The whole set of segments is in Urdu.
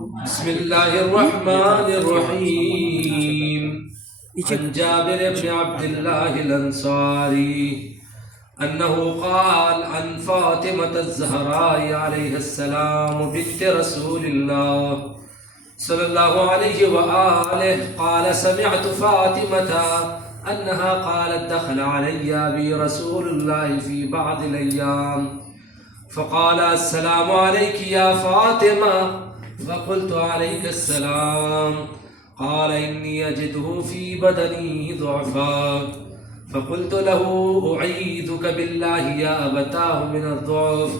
بسم الله الرحمن الرحيم. عن جابر بن عبد الله الأنصاري أنه قال عن فاطمة الزهراء عليه السلام بنت رسول الله صلى الله عليه وآله قال: سمعت فاطمة أنها قالت: دخل علي أبي رسول الله في بعض الأيام فقال: السلام عليك يا فاطمة. فقلت: عليك السلام. قال: إني أجده في بدني ضعفا. فقلت له: أعيذك بالله يا أبتاه من الضعف.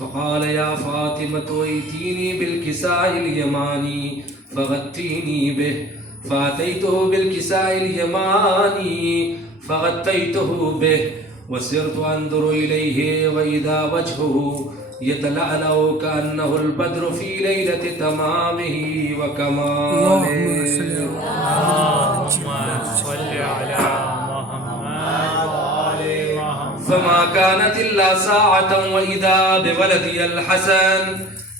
فقال: يا فاطمة ائتيني بالكساء اليماني فغطيني به. فأتيته بالكساء اليماني فغطيته به وسرت أنظر إليه وإذا وجهه يتلألأ كأنه البدر في ليلة تمامه وكماله. اللهم صل على محمد وآل محمد. فما كانت إلا ساعة وإذا بولدي الحسن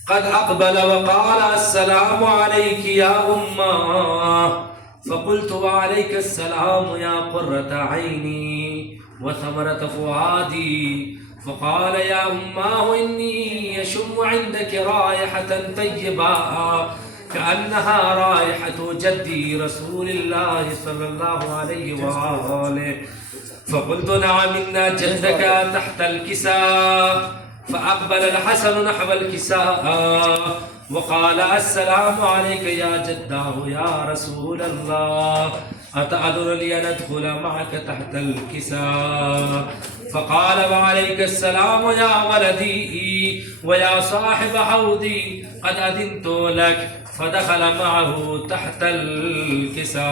قد أقبل وقال: السلام عليك يا أمه. فقلت: وعليك السلام يا قرة عيني وثمرة فؤادي. فقال: يا أماه إني يشم عندك رائحة طيبة كأنها رائحة جدي رسول الله صلى الله عليه وآله. فقلت: نعم إن جدك تحت الكساء. فأقبل الحسن نحو الكساء وقال: السلام عليك يا جداه يا رسول الله، أتأذن لي أن أدخل معك تحت الكساء؟ فقال: وعليك السلام يا ولدي ويا صاحب حوضي، قد أذنت لك. فدخل معه تحت الكساء.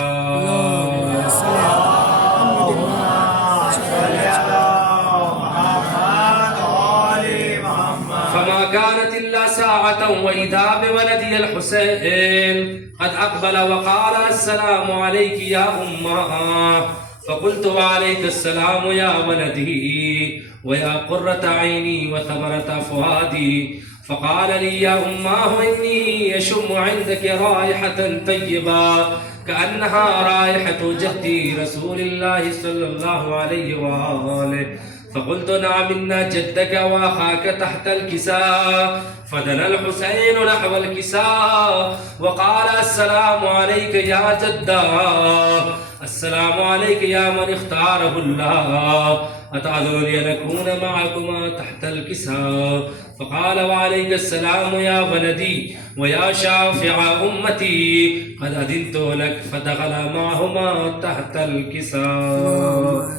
فما كانت إلا ساعة وإذا بولدي الحسين قد أقبل وقال: السلام عليك يا أمه. فقلت: وعليك السلام يا ولدي ويا قرة عيني وثمرة فؤادي. فقال لي: يا أماه إني يشم عندك رائحة طيبة كأنها رائحة جدي رسول الله صلى الله عليه وآله. فقلت: نعم إن جدك وأخاك تحت الكساء. فدنا الحسين نحو الكساء وقال: السلام عليك يا جدا، السلام عليك يا من اختاره الله، أتأذن لي أن أكون معكما تحت الكساء؟ فقال: وعليك السلام يا ولدي ويا شافع أمتي، قد أذنت لك. فدخل معهما تحت الكساء.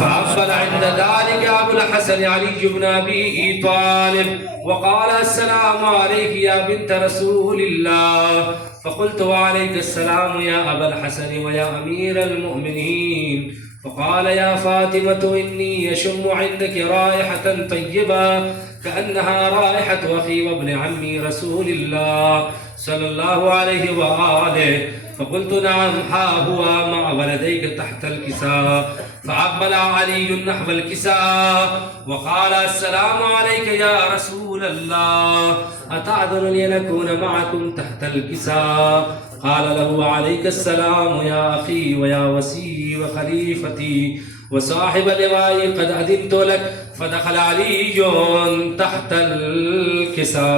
فأقبل عند ذلك أبو الحسن علي بن أبي طالب وقال: السلام عليك يا بنت رسول الله. فقلت: وعليك السلام يا أبا الحسن ويا أمير المؤمنين. فقال: يا فاطمة إني يشم عندك رائحة طيبة كأنها رائحة أخي وابن عمي رسول الله صلى الله عليه وآله. فقلت: نعم، ها هو مع ولديك تحت الكساء. فأقبل علي نحو الكساء وقال: السلام عليك يا رسول الله، أتأذن لي أن أكون معكم تحت الكساء؟ قال له: عليك السلام يا أخي ويا وسي وخليفتي وصاحب لوائي، قد أذنت لك. فدخل علي تحت الكساء.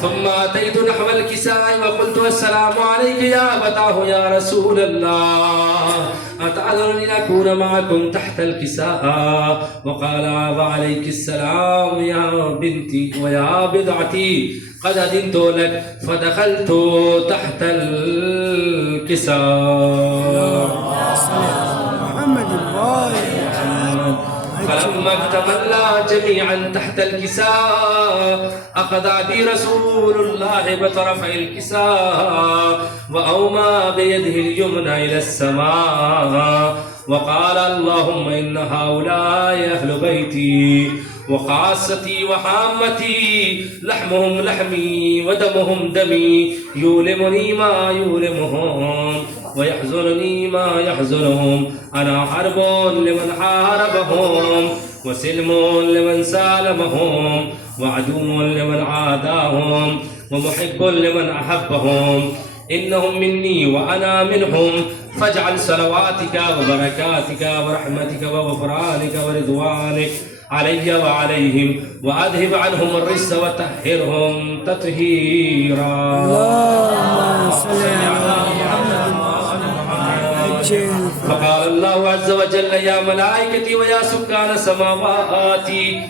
ثم أتيت نحو الكساء وقلت: السلام عليك يا أبتاه يا رسول الله، أتأذن لي أكون معكم تحت الكساء؟ وقال: وعليك السلام يا بنتي ويا بضعتي، قد أذنت لك. فدخلت تحت الكساء. فلما اكتملنا جميعا تحت الكساء أخذ أبي رسول الله بطرفي الكساء وأومى بيده اليمنى إلى السماء وقال: اللهم إن هؤلاء أهل بيتي وخاصتي وحامتي، لحمهم لحمي ودمهم دمي، يؤلمني ما يؤلمهم، ويحزنني ما يحزنهم. أنا حرب لمن حاربهم، وسلم لمن سالمهم، وعدو لمن عاداهم، ومحب لمن أحبهم. إنهم مني وأنا منهم، فاجعل صلواتك وبركاتك ورحمتك وغفرانك ورضوانك علي وعليهم، وأذهب عنهم الرجس وطهرهم تطهيرا. اللهم صل على محمد. فقال الله عز وجل: يا ملائكتي ويا سكان سماواتي،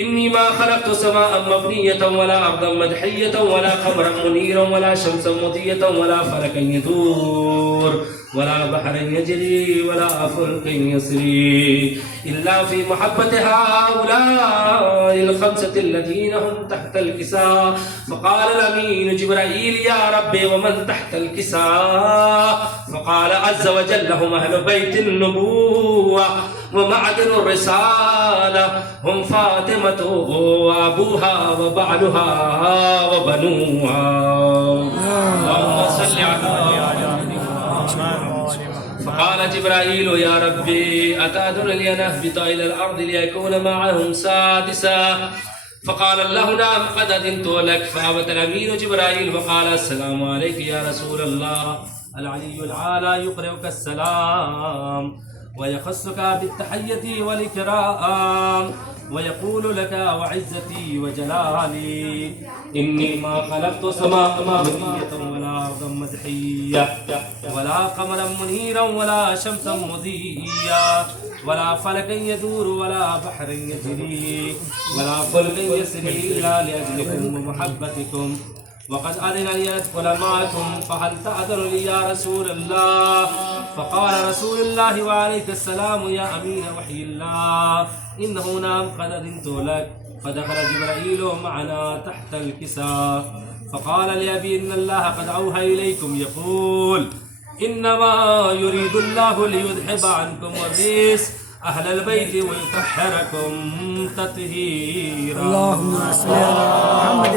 إني ما خلقت سماء مبنية ولا أرضا مدحية ولا قمرا منيرا ولا شمسا مضية ولا فلكا يدور ولا بحرا يجري ولا فلك يسري إلا في محبة هؤلاء الخمسة الذين هم تحت الكساء. فقال الأمين جبرائيل: يا ربي ومن تحت الكساء؟ فقال عز وجل: هم أهل بيت النبوة ومعدن الرسالة، هم فاطمة وأبوها وبعلها وبنوها. اللهم صل على فقال جبرائيل: يا ربي أتأذن لي أن أهبط إلى الأرض ليكون معهم سادسا؟ فقال الله: نعم قد أذنت لك. فأبت الأمين جبرائيل وقال: السلام عليك يا رسول الله. العلي العالى يقرئك السلام ويخصك بالتحية والإكرام ويقول لك: وعزتي وجلالي إني ما خلقت سماء مبنية ولا أرضا مدحية ولا قمرا منيرا ولا شمسا مضيا ولا فلكا يدور ولا بحر يجري ولا فلك يسري إلا لأجلكم ومحبتكم، وقد أذن لي أن أدخل معكم، فهل تأذن لي يا رسول الله؟ فقال رسول الله وعليك السلام يا أمين وحي الله: إنه نعم قد أذنت لك. فدخل جبرائيل معنا تحت الكساء، فقال لأبي: إن الله قد أوحى إليكم يقول: إنما يريد الله ليذهب عنكم الرجس أهل البيت ويطهركم تطهيرا. اللهم صل على محمد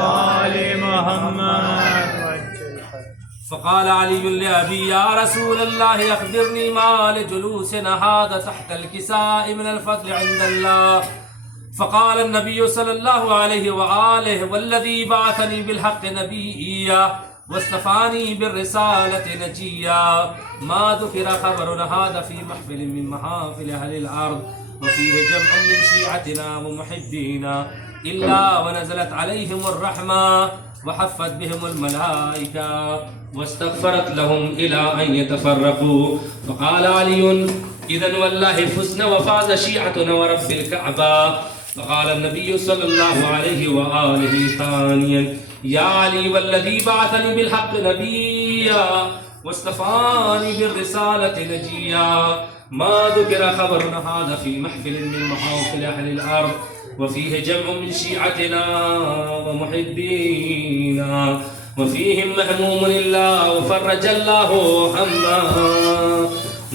وآل محمد. فقال علي لأبي: يا رسول الله أخبرني ما لجلوسنا هذا تحت الكساء من الفضل عند الله. فقال النبي صلى الله عليه وآله: والذي بعثني بالحق نبيا واصطفاني بالرسالة نجيا، ما ذكر خبرنا هذا في محفل من محافل أهل الأرض وفيه جمع من شيعتنا ومحبينا إلا ونزلت عليهم الرحمة وحفت بهم الملائكة واستغفرت لهم إلى أن يتفرقوا. فقال علي: إذن والله فزنا وفاز شيعتنا ورب الكعبة. فقال النبي صلى الله عليه وآله ثانيا: يا علي والذي بعثني بالحق نبيا واصطفاني بالرسالة نجيا، ما ذكر خبرنا هذا في محفل من محافل أهل الأرض وفيه جمع من شيعتنا ومحبينا وفيهم مهموم إلا وفرج الله هما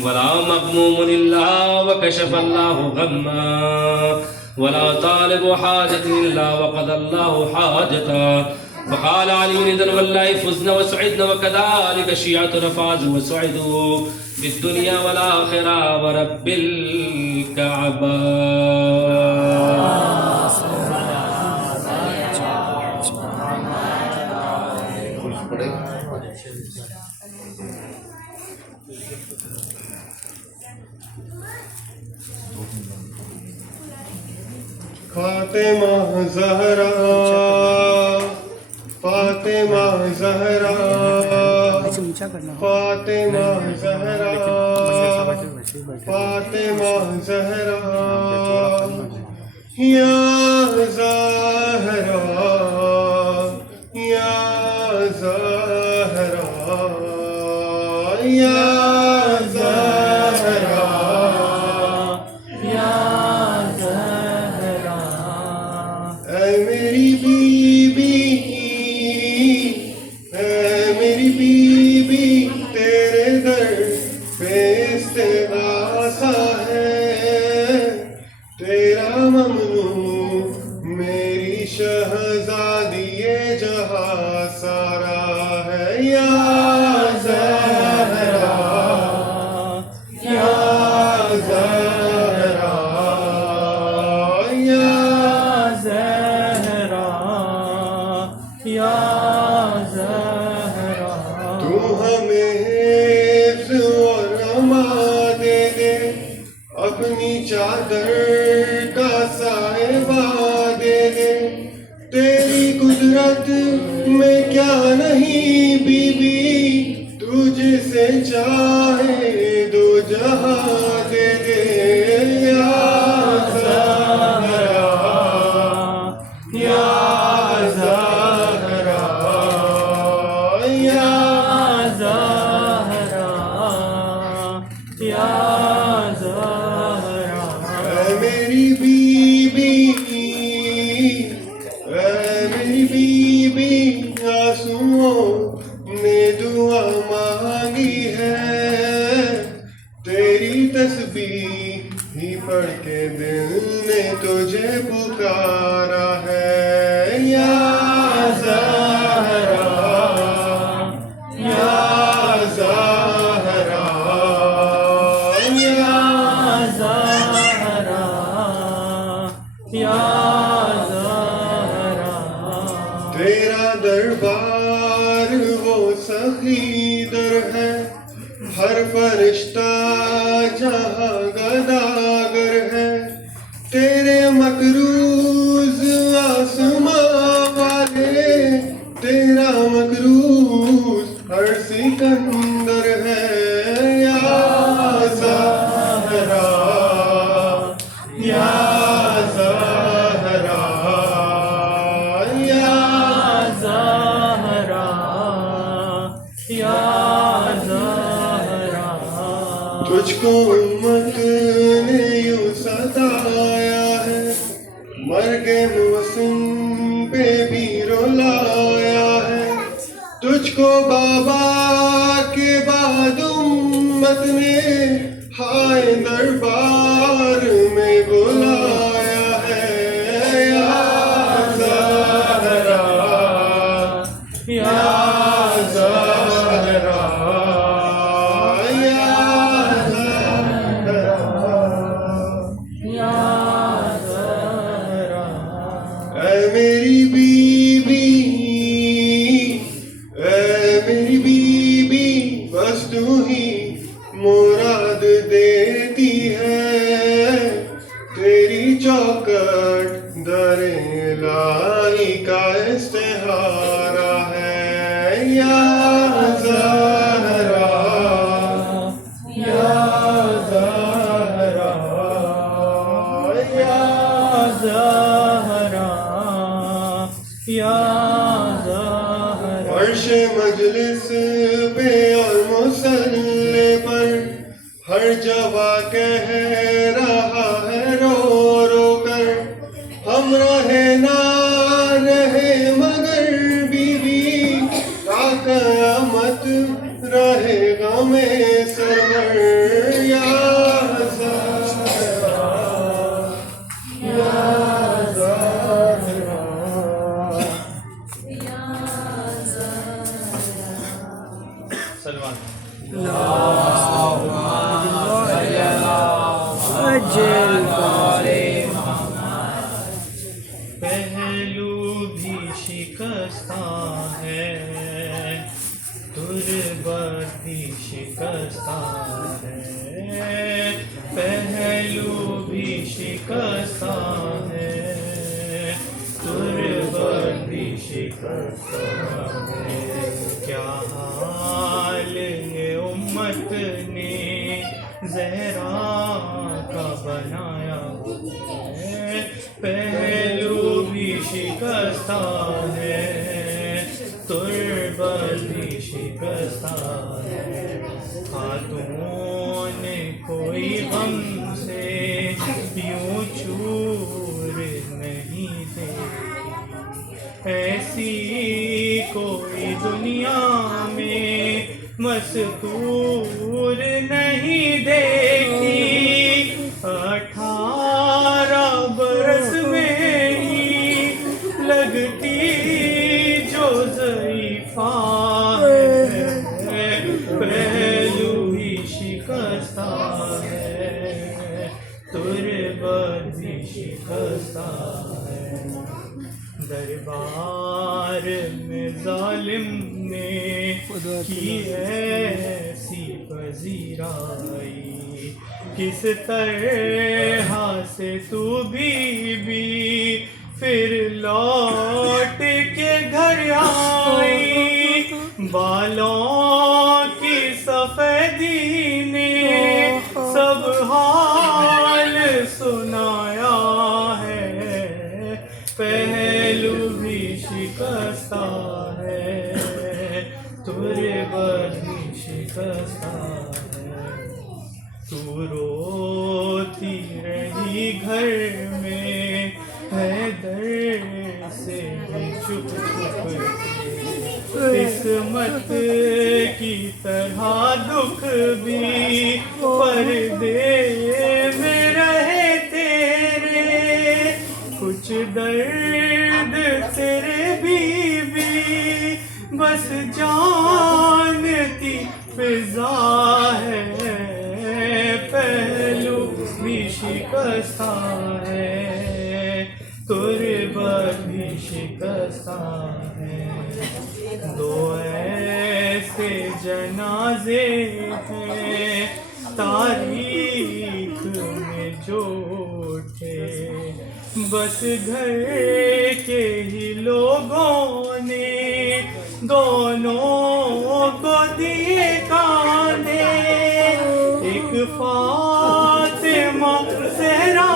ولا مغموم إلا وكشف الله غما ولا طالب حاجة إلا وقضى الله حاجته. فقال علي: إذن والله فزنا وسعدنا وكذلك شيعتنا فازوا وسعدوا في الدنيا والآخرة ورب الكعبة. فاطمہ زہرا فاطمہ زہرا فاطمہ زہرا فاطمہ زہرا یا زہرا یا زہرا یا زہرا میری بیوی تیرے در پہ استغاثہ ہے، تیرا ممنوع میری شہزادی جہاں سارا تو ہمیں حفظ اور امان دے دے اپنی چادر کا سائبہ دے دے تیری قدرت میں کیا نہیں بی بی تو جسے چاہے دو جہاں دے دے یا زہرا یا زہرا یا زہرا یا زہرا اے میری بیوی اے میری بیوی آنسوؤں نے دعا مانگی ہے تیری تسبیح ہی پڑھ کے دل نے تجھے پکارا ہے یا زہرا یا زہرا یا زہرا یا زہرا تیرا دربار وہ سخی در ہے ہر فرشتہ جہاں گداگر ہے تیرے مقروض آسماں والے تیرا مقروض ہر سکندر ہے یا زہرا یا زہرا یا زہرا یا زہرا تجھ کو امت نے یوں ستایا ہے مرگ موسم پہ بھی رلایا ہے تجھ کو بابا کے بعد امت نے ہائے دربار میں بلایا ہے یا زہرا یا زہرا یا زہرا یا زہرا اے میری بیوی اے میری بیوی بس تو ہی مراد دیتی ہے تیری چوکٹ در الہی کا استہارہ ہے یا زہرا یا زہرا یا زہرا یا زہرا عرش مجلس پہ اور مصلی پر ہر جگہ کہہ رہا ہے رو رو کر ہم رہے نہ رہے مگر بیوی کا قیامت رہے گا میں سرور یا زہرا یا زہرا اجل پہلو بھی شکستہ ہے تربت بھی شکستہ ہے پہلو بھی شکستہ ہے تربت بھی شکستہ ہے کیا حال ہے امت نے زہرا کا بنایا ہے پہلو بھی شکستہ ہے تربت بھی شکستہ ہے خاتون کوئی غم سے یوں چور نہیں دیکھی ایسی کوئی دنیا میں مذکور نہیں دیکھی 18 برس میں ہی لگتی جو ضعیفہ ہے پہلو ہی شکستہ ہے تربت بھی شکستہ ہے دربار میں ظالم نے کی ایسی پذیرائی، کس طرح سے تو بی پھر لوٹ کے گھر آئی، بالوں کی سفیدی نے سب حال سنایا ہے، پہلو بھی شکستہ ہے، تربت بھی شکستہ ہے، تو روتی رہی گھر میں حیدر سے بھی چھپ چھپ کے، قسمت کی طرح دکھ بھی پردے میں رہے تیرے، کچھ درد تیرے بی بس جانتی فضا ہے، پہلو بھی شکستہ ہے، تربت بھی شکستہ ہے، دو ایسے جنازے ہیں تاریخ میں جو اٹھے، بس گھر کے ہی لوگوں نے دونوں کو دیے کاندھے، ایک فاطمہ زہرا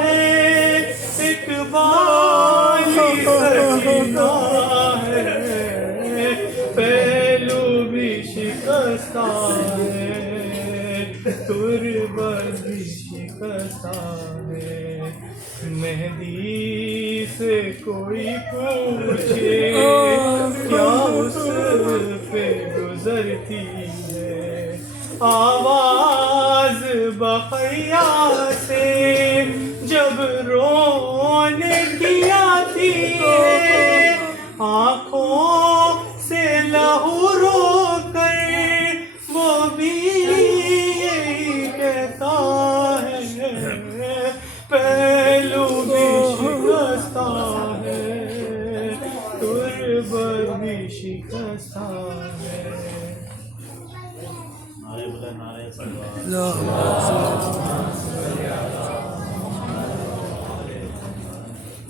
ہے، ایک بالی سکینہ ہے، پہلو بھی شکستہ ہے، تربت بھی شکستہ ہے، مہدی سے کوئی پوچھے کیا اس پہ گزرتی ہے، آواز بقیا سے جب رونے کی آتی ہے، آنکھوں سے لہو رو کر وہ بھی یہی کہتا ہے، پہلو بھی شکستہ ہے، تربت بھی شکستہ ہے۔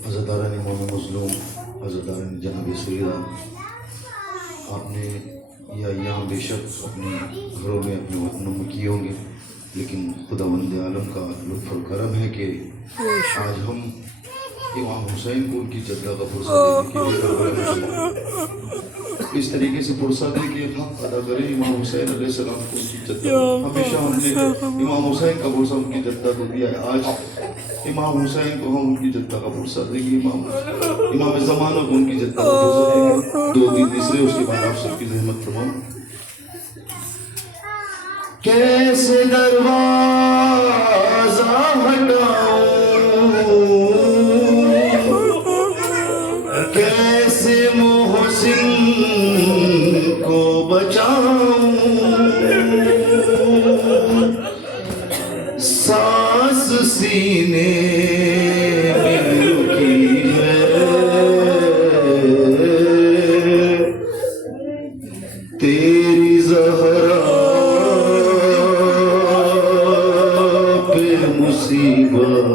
عزاداران امام مظلوم، عزاداران جناب سیدہ، آپ نے یہ ایام بے شک اپنے گھروں میں اپنے وطنوں میں کیے ہوں گے، لیکن خداوند عالم کا لطف و کرم ہے کہ آج ہم امام حسین کو ان کی جدہ کا پرسہ دینے کے لیے کربلا میں شامل ہیں۔ اس طریقے سے پرسہ دے کے حق ادا کریں امام حسین علیہ السلام کو ان کی جدہ، ہمیشہ ہم نے امام حسین کا پرسہ ان کی جدہ کو دیا ہے، آج امام حسین کو ہم ان کی جدہ کا پرسہ دیں گے، امام زمانہ کو ان کی جدہ کا پرسہ دیں گے، دو تین تیسرے، اس کے بعد آپ سب کی زحمت فرماؤں۔ کیسے دروازہ ہٹاؤں، کیسے محسن کو بچاؤں، سانس سینے میں رکی ہے، تیری زہرا پہ مصیبت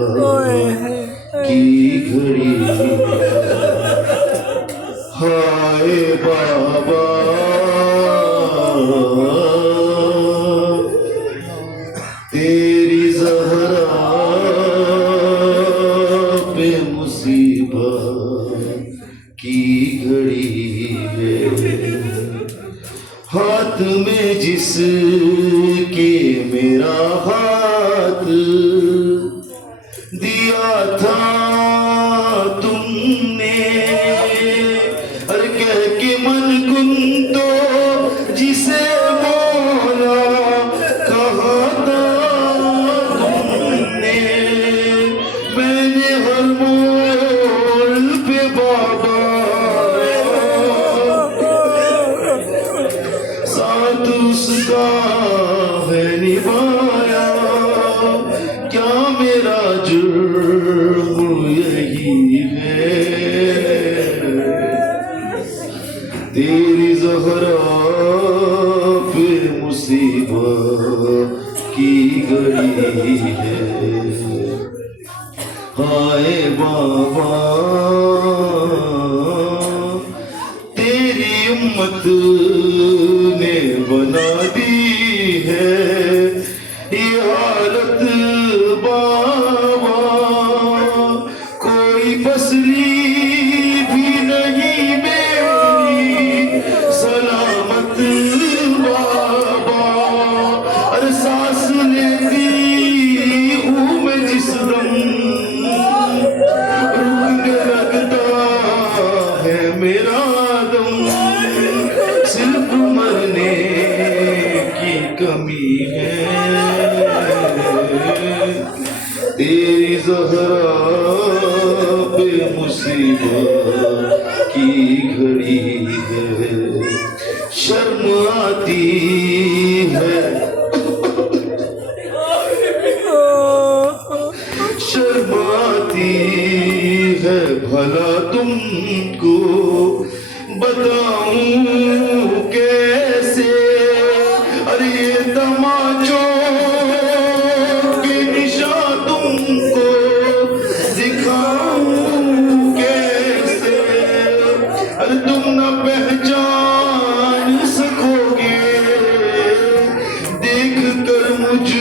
کی گھڑی، ہائے بابا تیری زہرا پہ مصیبت کی گھڑی ہے، ہاتھ میں جس کے میرا ہاتھ دیا تھا تم نے، اور کہہ کے من کن تو جسے مولا کہا تھا تم نے، میں نے ہر موڑ پہ بابا ساتھ اس کا ہے نبھایا، کیا میرا جرم یہی ہے، تیری زہرا ہے ہائے بابا تیری امت نے بنا دی ہے یہ حالت بابا کوئی پسلی بھی نہیں میری سلامت بابا ارے سانس لیتی ہوں میں جس دم رکنے لگتا ہے میرا دم صرف مرنے کی کمی ہے تیری زہرا پہ مصیبت کی گھڑی ہے شرم آتی ہے شرم آتی ہے بھلا تم کو بتاؤں کیسے ارے یہ تماچوں کے نشان تم کو دکھاؤں کیسے ارے تم نہ پہچان سکو گے دیکھ کر مجھ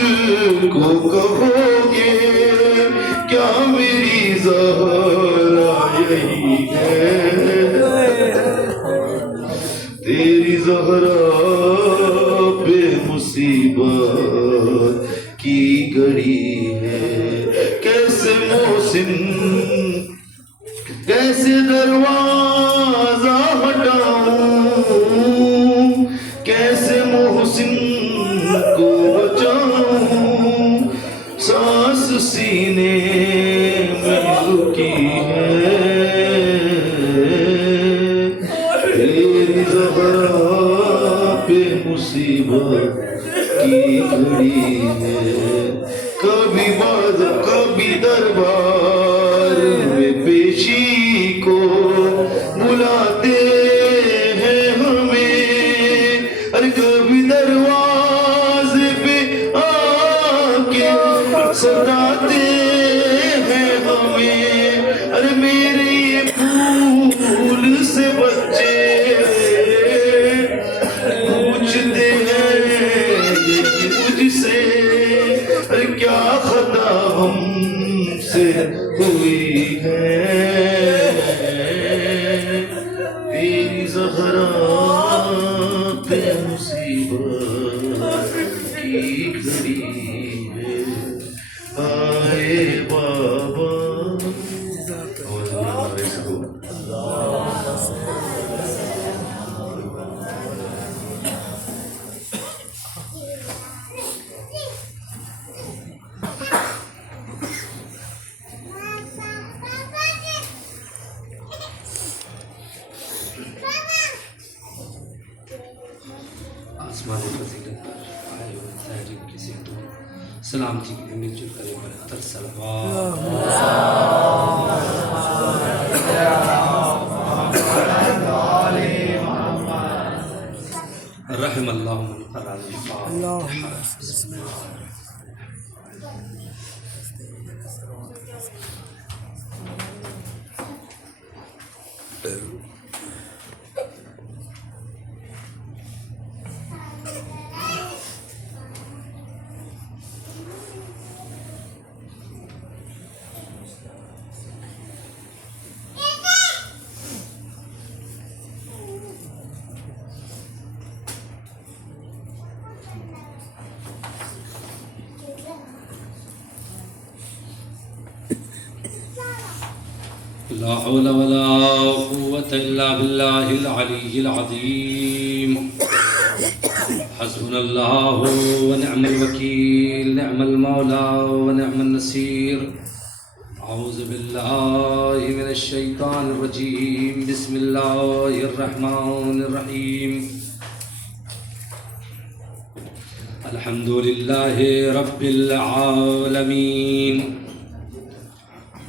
کو کہو گے کیا میری زہرا یہی ہے تیری زہرا پہ مصیبت کی گھڑی ہے کیسے محسن کیسے دروازہ ہٹاؤں کیسے محسن کو بچاؤں سانس سینے میں رکی ہے تیری زہرا پہ مصیبت کی گھڑی ہے کبھی کبھی دربار میں پیشی کو بلاتے ہیں ہمیں ارے کبھی دروازے پہ آ کے ستاتے ہیں ہمیں ارے میرے یہ پھول سے بچے پوچھتے ہیں یہ مجھ سے ارے کیا خطا ہم سے ہوئی ہے تیری زہرا پہ مصیبت کی گھڑی ہے آئے بابا آسمانی فضیلت پر آئے ہوئے تحریر کی سمتوں سلامتی کے لیے مل جل کر براتر صلوات رحم اللہ من قرآن الفاتحہ بسم اللہ لا حول ولا قوة إلا بالله العلي العظيم حسبنا الله ونعم الوكيل نعم المولى ونعم النصير أعوذ بالله من الشيطان الرجيم بسم الله الرحمن الرحيم الحمد لله رب العالمين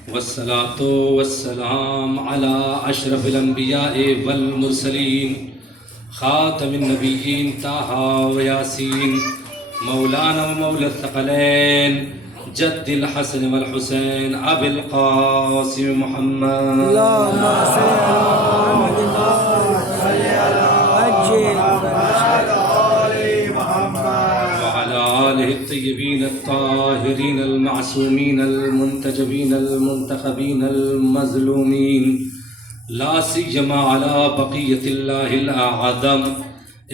والصلاة والسلام على أشرف الأنبياء والمرسلين خاتم النبيين طه وياسين مولانا ومولى الثقلين جد الحسن والحسين أبي القاسم محمد اللهم صل على وعلى آله الطيبين الطاهرين المعصومين المنتجبين المنتخبين المظلومين لا سيما على بقية الله الأعظم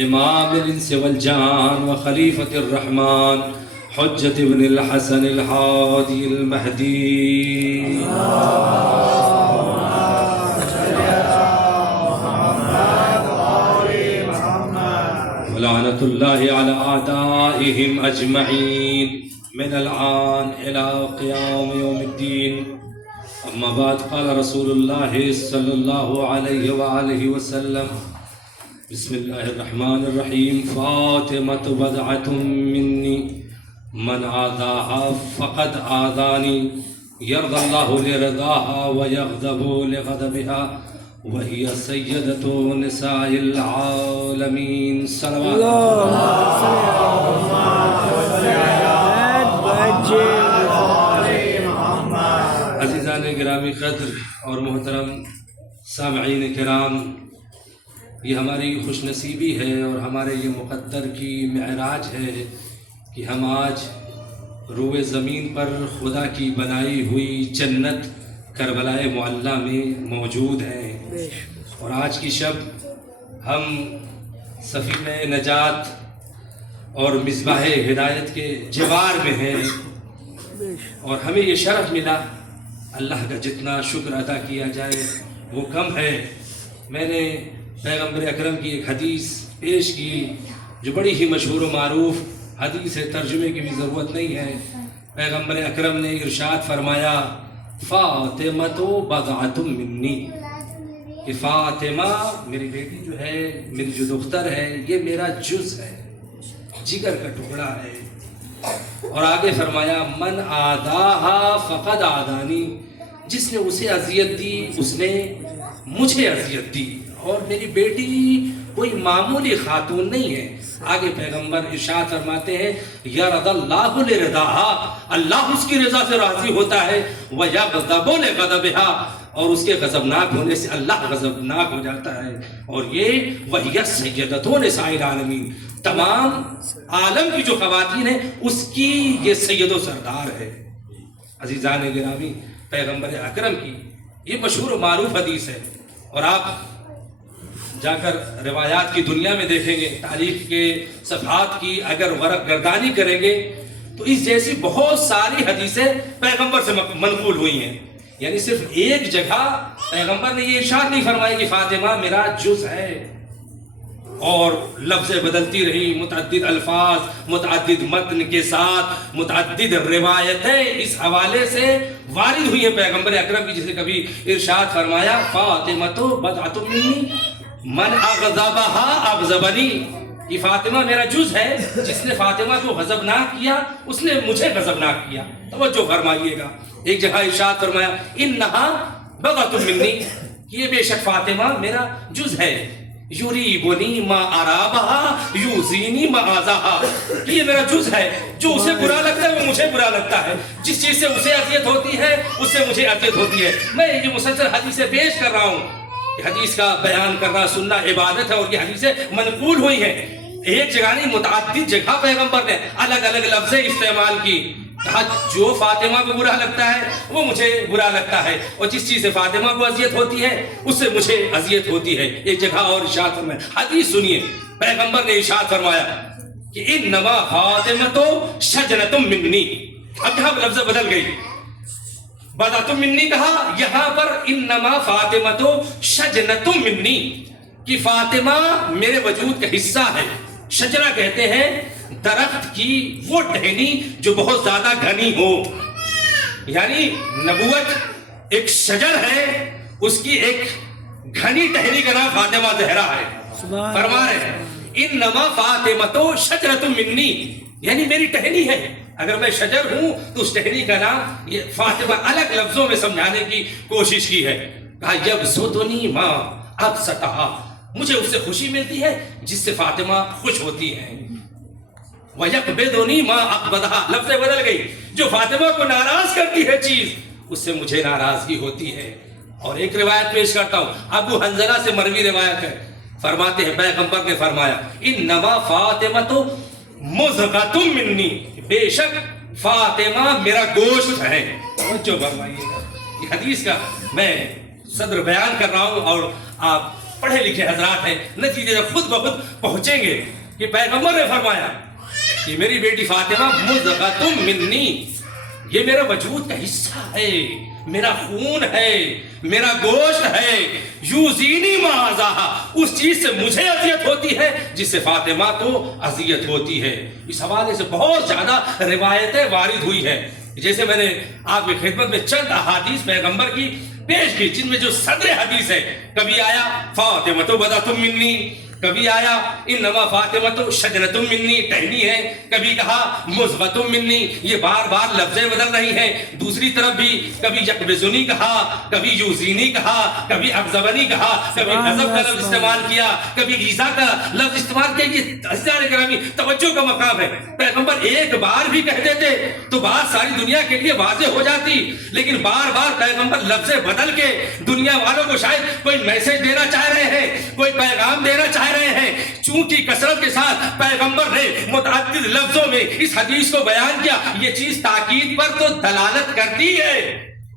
إمام الإنس والجان وخليفة الرحمن حجة ابن الحسن الهادي المهدي ولعنة الله على أعدائهم أجمعين من الآن إلى قيام يوم الدين. أما بعد قال رسول الله صلى الله عليه وآله وسلم بسم الله الرحمن الرحيم فاطمة بضعة مني من آذاها فقد آذاني يرضى الله لرضاها ويغضب لغضبها وهي سيدة نساء العالمين صلوات عزیزان گرامی قدر اور محترم سامعین کرام، یہ ہماری خوش نصیبی ہے اور ہمارے یہ مقدر کی معراج ہے کہ ہم آج روئے زمین پر خدا کی بنائی ہوئی جنت کربلائے معلیٰ میں موجود ہیں، اور آج کی شب ہم سفینہ نجات اور مصباح ہدایت کے جوار میں ہیں، اور ہمیں یہ شرف ملا. اللہ کا جتنا شکر ادا کیا جائے وہ کم ہے. میں نے پیغمبر اکرم کی ایک حدیث پیش کی جو بڑی ہی مشہور و معروف حدیث ہے، ترجمے کی بھی ضرورت نہیں ہے. پیغمبر اکرم نے ارشاد فرمایا فاطمہ بضعۃ منی، کہ فاطمہ میری بیٹی جو ہے، میری جو دختر ہے، یہ میرا جز ہے، جگر کا ٹکڑا ہے. اور آگے فرمایا من آداہا فقد آدانی، جس نے اسے اذیت دی اس نے مجھے اذیت دی. اور میری بیٹی کوئی معمولی خاتون نہیں ہے. آگے پیغمبر ارشاد فرماتے ہیں یرضی اللہ لرضاہا، اللہ اس کی رضا سے راضی ہوتا ہے، ویغضب لغضبہا، اور اس کے غضبناک ہونے سے اللہ غضبناک ہو جاتا ہے. اور یہ وہی سیدۃ نساء العالمین، تمام عالم کی جو خواتین ہیں اس کی یہ سید و سردار ہے. عزیزان گرامی، پیغمبر اکرم کی یہ مشہور و معروف حدیث ہے، اور آپ جا کر روایات کی دنیا میں دیکھیں گے، تاریخ کے صفحات کی اگر ورق گردانی کریں گے تو اس جیسی بہت ساری حدیثیں پیغمبر سے منقول ہوئی ہیں. یعنی صرف ایک جگہ پیغمبر نے یہ ارشاد نہیں فرمایا کہ فاطمہ میرا جز ہے، اور لفظیں بدلتی رہی، متعدد الفاظ متعدد متن کے ساتھ متعدد روایتیں اس حوالے سے وارد ہوئی ہیں پیغمبر اکرم کی. جسے کبھی ارشاد فرمایا فاطمہ بضعۃ منی من اغضبہا اغضبنی، کہ فاطمہ میرا جز ہے، جس نے فاطمہ کو غضبناک کیا اس نے مجھے غضبناک کیا. توجہ فرمائیے گا، ایک جگہ ارشاد فرمایا انہا بضعۃ منی، یہ بے شک فاطمہ میرا جز ہے، یریبنی ما ارابہا یوزینی ما آزاہا، یہ میرا جز ہے، جو اسے برا لگتا ہے وہ مجھے برا لگتا ہے، جس چیز سے اسے اذیت ہوتی ہے اس سے مجھے اذیت ہوتی ہے. میں یہ مسلسل حدیثیں پیش کر رہا ہوں، حدیث کا بیان کرنا سننا عبادت ہے، اور یہ حدیثیں منقول ہوئی ہیں. ایک جگہ نہیں، متعدد جگہ پیغمبر نے الگ الگ لفظیں استعمال کی، کہا جو فاطمہ کو برا لگتا ہے وہ مجھے برا لگتا ہے، اور جس چیز سے فاطمہ کو اذیت ہوتی ہے اس سے مجھے اذیت ہوتی ہے. ایک جگہ اور ارشاد فرمایا، حدیث سنیے، پیغمبر نے ارشاد فرمایا کہ انما فاطمہ شجرۃ منی. اب یہاں لفظ بدل گئی، بضعۃ منی کہا، یہاں پر انما فاطمہ شجرۃ منی، کہ فاطمہ میرے وجود کا حصہ ہے. شجرہ کہتے ہیں درخت کی وہ ٹہنی جو بہت زیادہ گھنی ہو، یعنی نبوت ایک شجر ہے، اس کی ایک گھنی ٹہنی کا نام فاطمہ زہرا ہے. فرما رہے ہیں انما فاطمہ شجرۃ منی، یعنی میری ٹہنی ہے. اگر میں شجر ہوں تو اس ٹہنی کا نام یہ فاطمہ الگ لفظوں میں سمجھانے کی کوشش کی ہے. کہا یبسطنی ما ابسطہا، مجھے اس سے خوشی ملتی ہے جس سے فاطمہ خوش ہوتی ہیں. وَيَقْبِضُنِي مَا أَقْبَضَهَا، لفظ بدل گئی، جو فاطمہ کو ناراض کرتی ہے چیز اس سے مجھے ناراضگی ہوتی ہے۔ اور ایک روایت پیش کرتا ہوں، ابو حنظلہ سے مروی روایت ہے، فرماتے ہیں پیغمبر نے فرمایا انما فاطمہ مضغۃ منی، بے شک فاطمہ میرا گوشت ہے۔ توجہ فرمائیے، یہ حدیث کا میں صدر بیان کر رہا ہوں اور آپ پڑھے لکھے حضرات ہیں، نتیجے سے خود بخود پہنچیں گے کہ پیغمبر نے فرمایا کہ میری بیٹی فاطمہ مضغۃ منی، یہ میرا وجود کا حصہ ہے، میرا خون ہے، میرا گوشت ہے۔ یوزینی ما ازاہا، اس چیز سے مجھے اذیت ہوتی ہے جس سے فاطمہ کو اذیت ہوتی ہے۔ اس حوالے سے بہت زیادہ روایتیں وارد ہوئی ہیں، جیسے میں نے آپ کی خدمت میں چند احادیث پیغمبر کی پیش کی جن میں جو صدر حدیث ہے، کبھی آیا فاطمہ بدعۃ منی، کبھی آیا انما فاطمہ شجرۃ منی، ٹہنی ہے، کبھی کہا مضغۃ منی، یہ بار بار لفظیں بدل رہی ہیں۔ دوسری طرف بھی کبھی یقبضنی کہا، کبھی یوزینی کہا، کبھی اغضبنی کہا، کبھی غضب کا لفظ استعمال کیا، کبھی ایذا کا لفظ استعمال کیا۔ یہ عزیزان گرامی توجہ کا مقام ہے، پیغمبر ایک بار بھی کہہ دیتے تو بات ساری دنیا کے لیے واضح ہو جاتی، لیکن بار بار پیغمبر لفظیں بدل کے دنیا والوں کو شاید کوئی میسج دینا چاہ رہے ہیں، کوئی پیغام دینا چاہ رہے ہیں۔ چونکہ کثرت کے ساتھ پیغمبر نے متعدد لفظوں میں اس حدیث کو بیان کیا، یہ چیز تاکید پر تو دلالت کرتی ہے،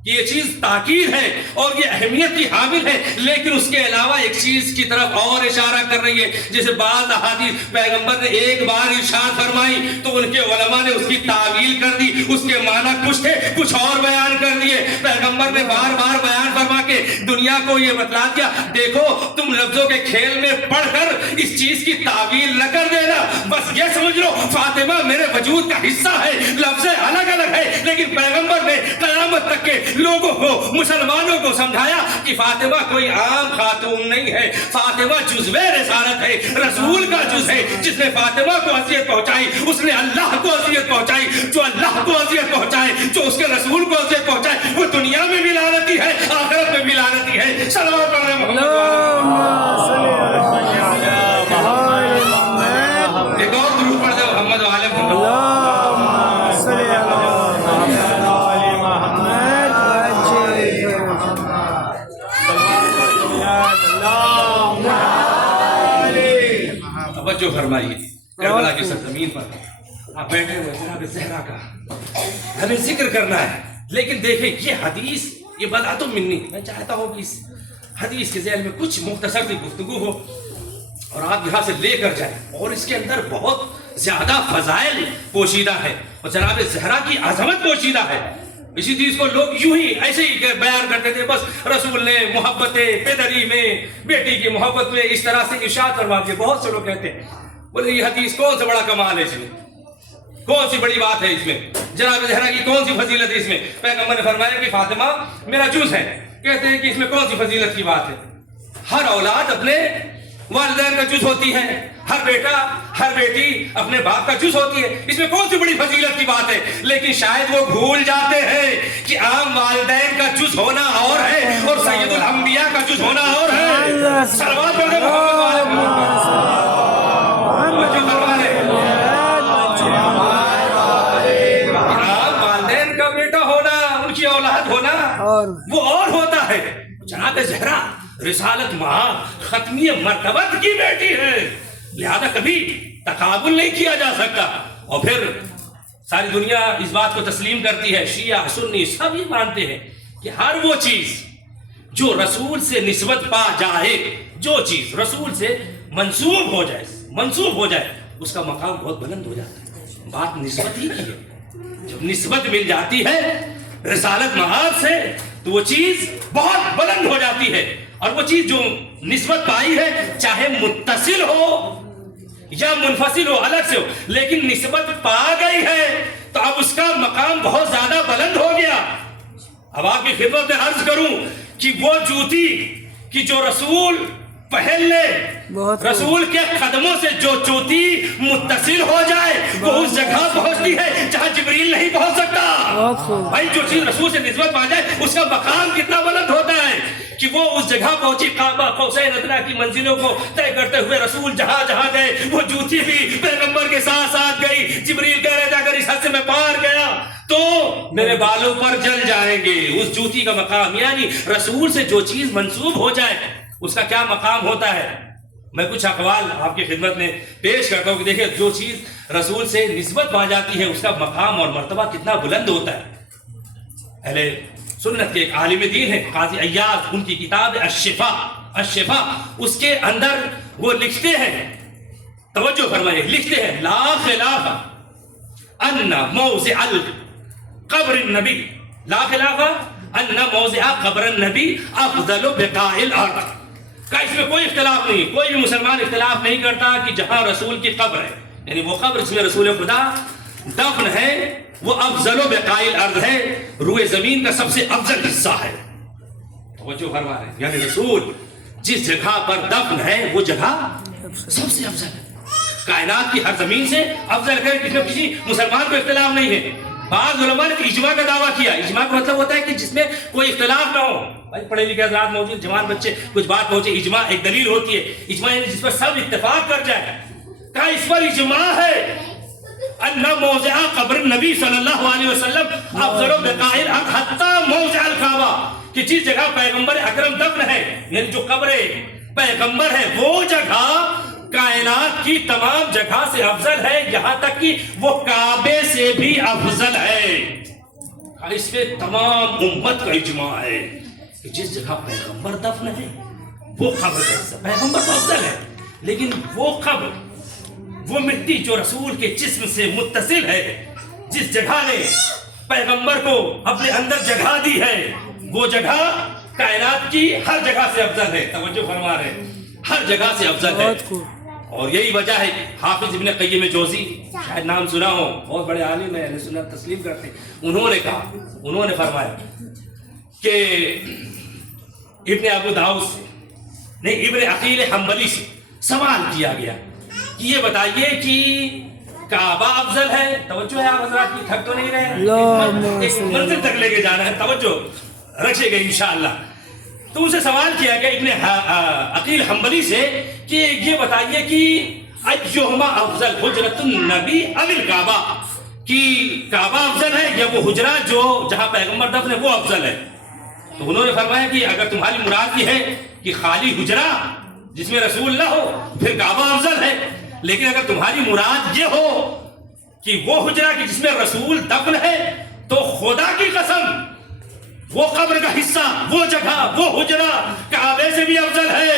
یہ چیز تاکید ہے اور یہ اہمیت کی حامل ہے، لیکن اس کے علاوہ ایک چیز کی طرف اور اشارہ کر رہی ہے۔ جیسے بعض احادیث پیغمبر نے ایک بار ارشاد فرمائی تو ان کے علماء نے اس کی تعویل کر دی، اس کے معنی کچھ تھے کچھ اور بیان کر دیے۔ پیغمبر نے بار بار بیان فرما کے دنیا کو یہ بتلا دیا، دیکھو تم لفظوں کے کھیل میں پڑھ کر اس چیز کی تعویل نہ کر دینا، بس یہ سمجھ لو فاطمہ میرے وجود کا حصہ ہے۔ لفظ الگ الگ ہے لیکن پیغمبر نے قیامت تک کے لوگوں کو، مسلمانوں کو سمجھایا کہ فاطمہ کوئی عام خاتون نہیں ہے، فاطمہ جزوِ رسالت ہے، رسول کا جز ہے۔ جس نے فاطمہ کو اذیت پہنچائی اس نے اللہ کو اذیت پہنچائی، جو اللہ کو اذیت پہنچائے، جو اس کے رسول کو اذیت پہنچائے، وہ دنیا میں بھی لعنتی ہے، آخرت میں بھی لعنتی ہے۔ صلوات پڑھیں محمد ایک اور درود پڑھ دیں محمد وعلی محمد۔ توجہ فرمائیے، کربلا کی سرزمین پر آپ بیٹھے ہوئے جناب زہرا کا ہمیں ذکر کرنا ہے، لیکن دیکھیں یہ حدیث یہ بدعۃ منی، میں چاہتا ہوں کہ اس حدیث کے ذیل میں کچھ مختصر سی گفتگو ہو اور آپ یہاں سے لے کر جائیں، اور اس کے اندر بہت زیادہ فضائل پوشیدہ ہے اور جناب زہرا کی عظمت پوشیدہ ہے۔ اسی چیز کو لوگ یوں ہی ایسے ہی بیان کرتے تھے، بس رسول نے محبت پدری میں، بیٹی کی محبت میں اس طرح سے ارشاد فرما دیا۔ بہت سے لوگ کہتے ہیں بولے یہ حدیث کون سا بڑا کمال ہے اس میں، کون سی بڑی بات ہے اس میں، جناب زہرا کی کون سی فضیلت ہے اس میں؟ پیغمبر نے فرمایا کہ فاطمہ میرا جز ہے، کہتے ہیں کہ اس میں کون سی فضیلت کی بات ہے؟ ہر اولاد اپنے والدین کا جز ہوتی ہے، ہر بیٹا ہر بیٹی اپنے باپ کا جز ہوتی ہے، اس میں کون سی بڑی فضیلت کی بات ہے؟ لیکن شاید وہ بھول جاتے ہیں کہ عام والدین کا جز ہونا اور ہے اور سید الانبیاء کا جز ہونا اور ہے۔ صلوات پڑھیں محمد وعلی محمد۔ عام والدین کا بیٹا ہونا، ان کی اولاد ہونا وہ اور ہوتا ہے۔ جناب زہرا رسالت ماں ختمی مرتبت کی بیٹی ہے، لہذا کبھی تقابل نہیں کیا جا سکتا۔ اور پھر ساری دنیا اس بات کو تسلیم کرتی ہے، شیعہ سنی سب یہ مانتے ہیں کہ ہر وہ چیز جو رسول سے نسبت پا جائے، جو چیز رسول سے منسوب ہو جائے اس کا مقام بہت بلند ہو جاتا ہے۔ بات نسبت ہی کی ہے، جب نسبت مل جاتی ہے رسالت معاد سے تو وہ چیز بہت بلند ہو جاتی ہے، اور وہ چیز جو نسبت پائی ہے چاہے متصل ہو یا منفصل ہو، الگ سے ہو، لیکن نسبت پا گئی ہے تو اب اس کا مقام بہت زیادہ بلند ہو گیا۔ اب آپ کی خدمت میں عرض کروں کہ وہ جوتی کہ جو رسول پہن لے، رسول کے قدموں سے جو جوتی متصل ہو جائے وہ اس جگہ پہنچتی ہے جہاں جبریل نہیں پہنچ سکتا۔ بھائی جو چیز رسول سے نسبت پا جائے اس کا مقام کتنا بلند ہوتا ہے کہ وہ اس جگہ پہنچی، قعبہ قوسین ادنیٰ کی منزلوں کو طے کرتے ہوئے رسول جہاں جہاں گئے وہ جوتی بھی پیغمبر کے ساتھ ساتھ گئی۔ بالوں پر جل جائیں گے. اس جوتی کا مقام یعنی رسول سے جو چیز منسوب ہو جائے اس کا کیا مقام ہوتا ہے. میں کچھ اقوال آپ کی خدمت میں پیش کرتا ہوں کہ دیکھیں جو چیز رسول سے نسبت پا جاتی ہے اس کا مقام اور مرتبہ کتنا بلند ہوتا ہے. اہل سنت کے ایک عالم دین ہے قاضی عیاض، ان کی کتاب الشفا اس کے اندر وہ لکھتے ہیں، توجہ فرمائیے، لکھتے ہیں لا خلاف ان موضع قبر النبی، لا خلاف ان موضع قبر النبی افضل بقاع الارض. کہ اس میں کوئی اختلاف نہیں، کوئی بھی مسلمان اختلاف نہیں کرتا کہ جہاں رسول کی قبر ہے یعنی وہ قبر جس میں رسول خدا دفن ہے وہ افضل و بقاع الارض ہے، روئے زمین کا سب سے افضل حصہ ہے. توجہ فرما رہے ہیں یعنی رسول جس جگہ پر دفن ہے وہ جگہ سب سے افضل ہے، کائنات کی ہر زمین سے افضل ہے، جس میں کسی مسلمان کو اختلاف نہیں ہے. بعض علماء نے اجماع کا دعویٰ کیا. اجماع کا مطلب ہوتا ہے کہ جس میں کوئی اختلاف نہ ہو. بھائی پڑھے لکھے حضرات موجود، جوان بچے کچھ بات پہنچے، اجماع ایک دلیل ہوتی ہے. اجماع یعنی جس پر سب اتفاق کر جائے. کہا اس پر اجماع ہے ان موضع قبر النبی صلی اللہ علیہ وسلم افضل بقاع الارض حتی موضع الکعبہ، کہ جس جگہ پیغمبر اکرم دفن ہے یعنی جو قبر پیغمبر ہے وہ جگہ کائنات کی تمام جگہ سے افضل ہے، یہاں تک کہ وہ کعبے سے بھی افضل ہے. اس پہ تمام امت کا اجماع ہے کہ جس جگہ پیغمبر دفن ہے وہ قبر کا حصہ، پیغمبر تو افضل ہے لیکن وہ قبر، وہ مٹی جو رسول کے جسم سے متصل ہے، جس جگہ نے پیغمبر کو اپنے اندر جگہ دی ہے وہ جگہ کائنات کی ہر جگہ سے افضل ہے. توجہ فرما رہے ہیں، ہر جگہ سے افضل ہے. اور یہی وجہ ہے کہ حافظ ابن قیم جوزی، شاید نام سنا ہو، بہت بڑے عالم ہیں، اہل سنت تسلیم کرتے ہیں. انہوں نے کہا، انہوں نے فرمایا کہ ابن ابو داؤد سے نہیں، ابن عقیل حنبلی سے سوال کیا گیا کہ یہ بتائیے کہ کعبہ افضل ہے. توجہ ہے آپ حضرات کی، تھک تو نہیں رہے، ایک منزل تک لے کے جانا ہے، توجہ رکھے گئے انشاءاللہ. تو اسے سوال کیا گیا ابن عقیل حنبلی سے کہ یہ بتائیے کہ ایہما افضل حجرۃ النبی ام الکعبہ، کہ کعبہ افضل ہے یا وہ حجرہ جو جہاں پیغمبر دفن ہے وہ افضل ہے. تو انہوں نے فرمایا کہ اگر تمہاری مراد یہ ہے کہ خالی حجرہ جس میں رسول نہ ہو پھر کعبہ افضل ہے، لیکن اگر تمہاری مراد یہ ہو کہ وہ حجرہ کہ جس میں رسول دفن ہے تو خدا کی قسم وہ قبر کا حصہ، وہ جگہ، وہ حجرہ کعبے سے بھی افضل ہے،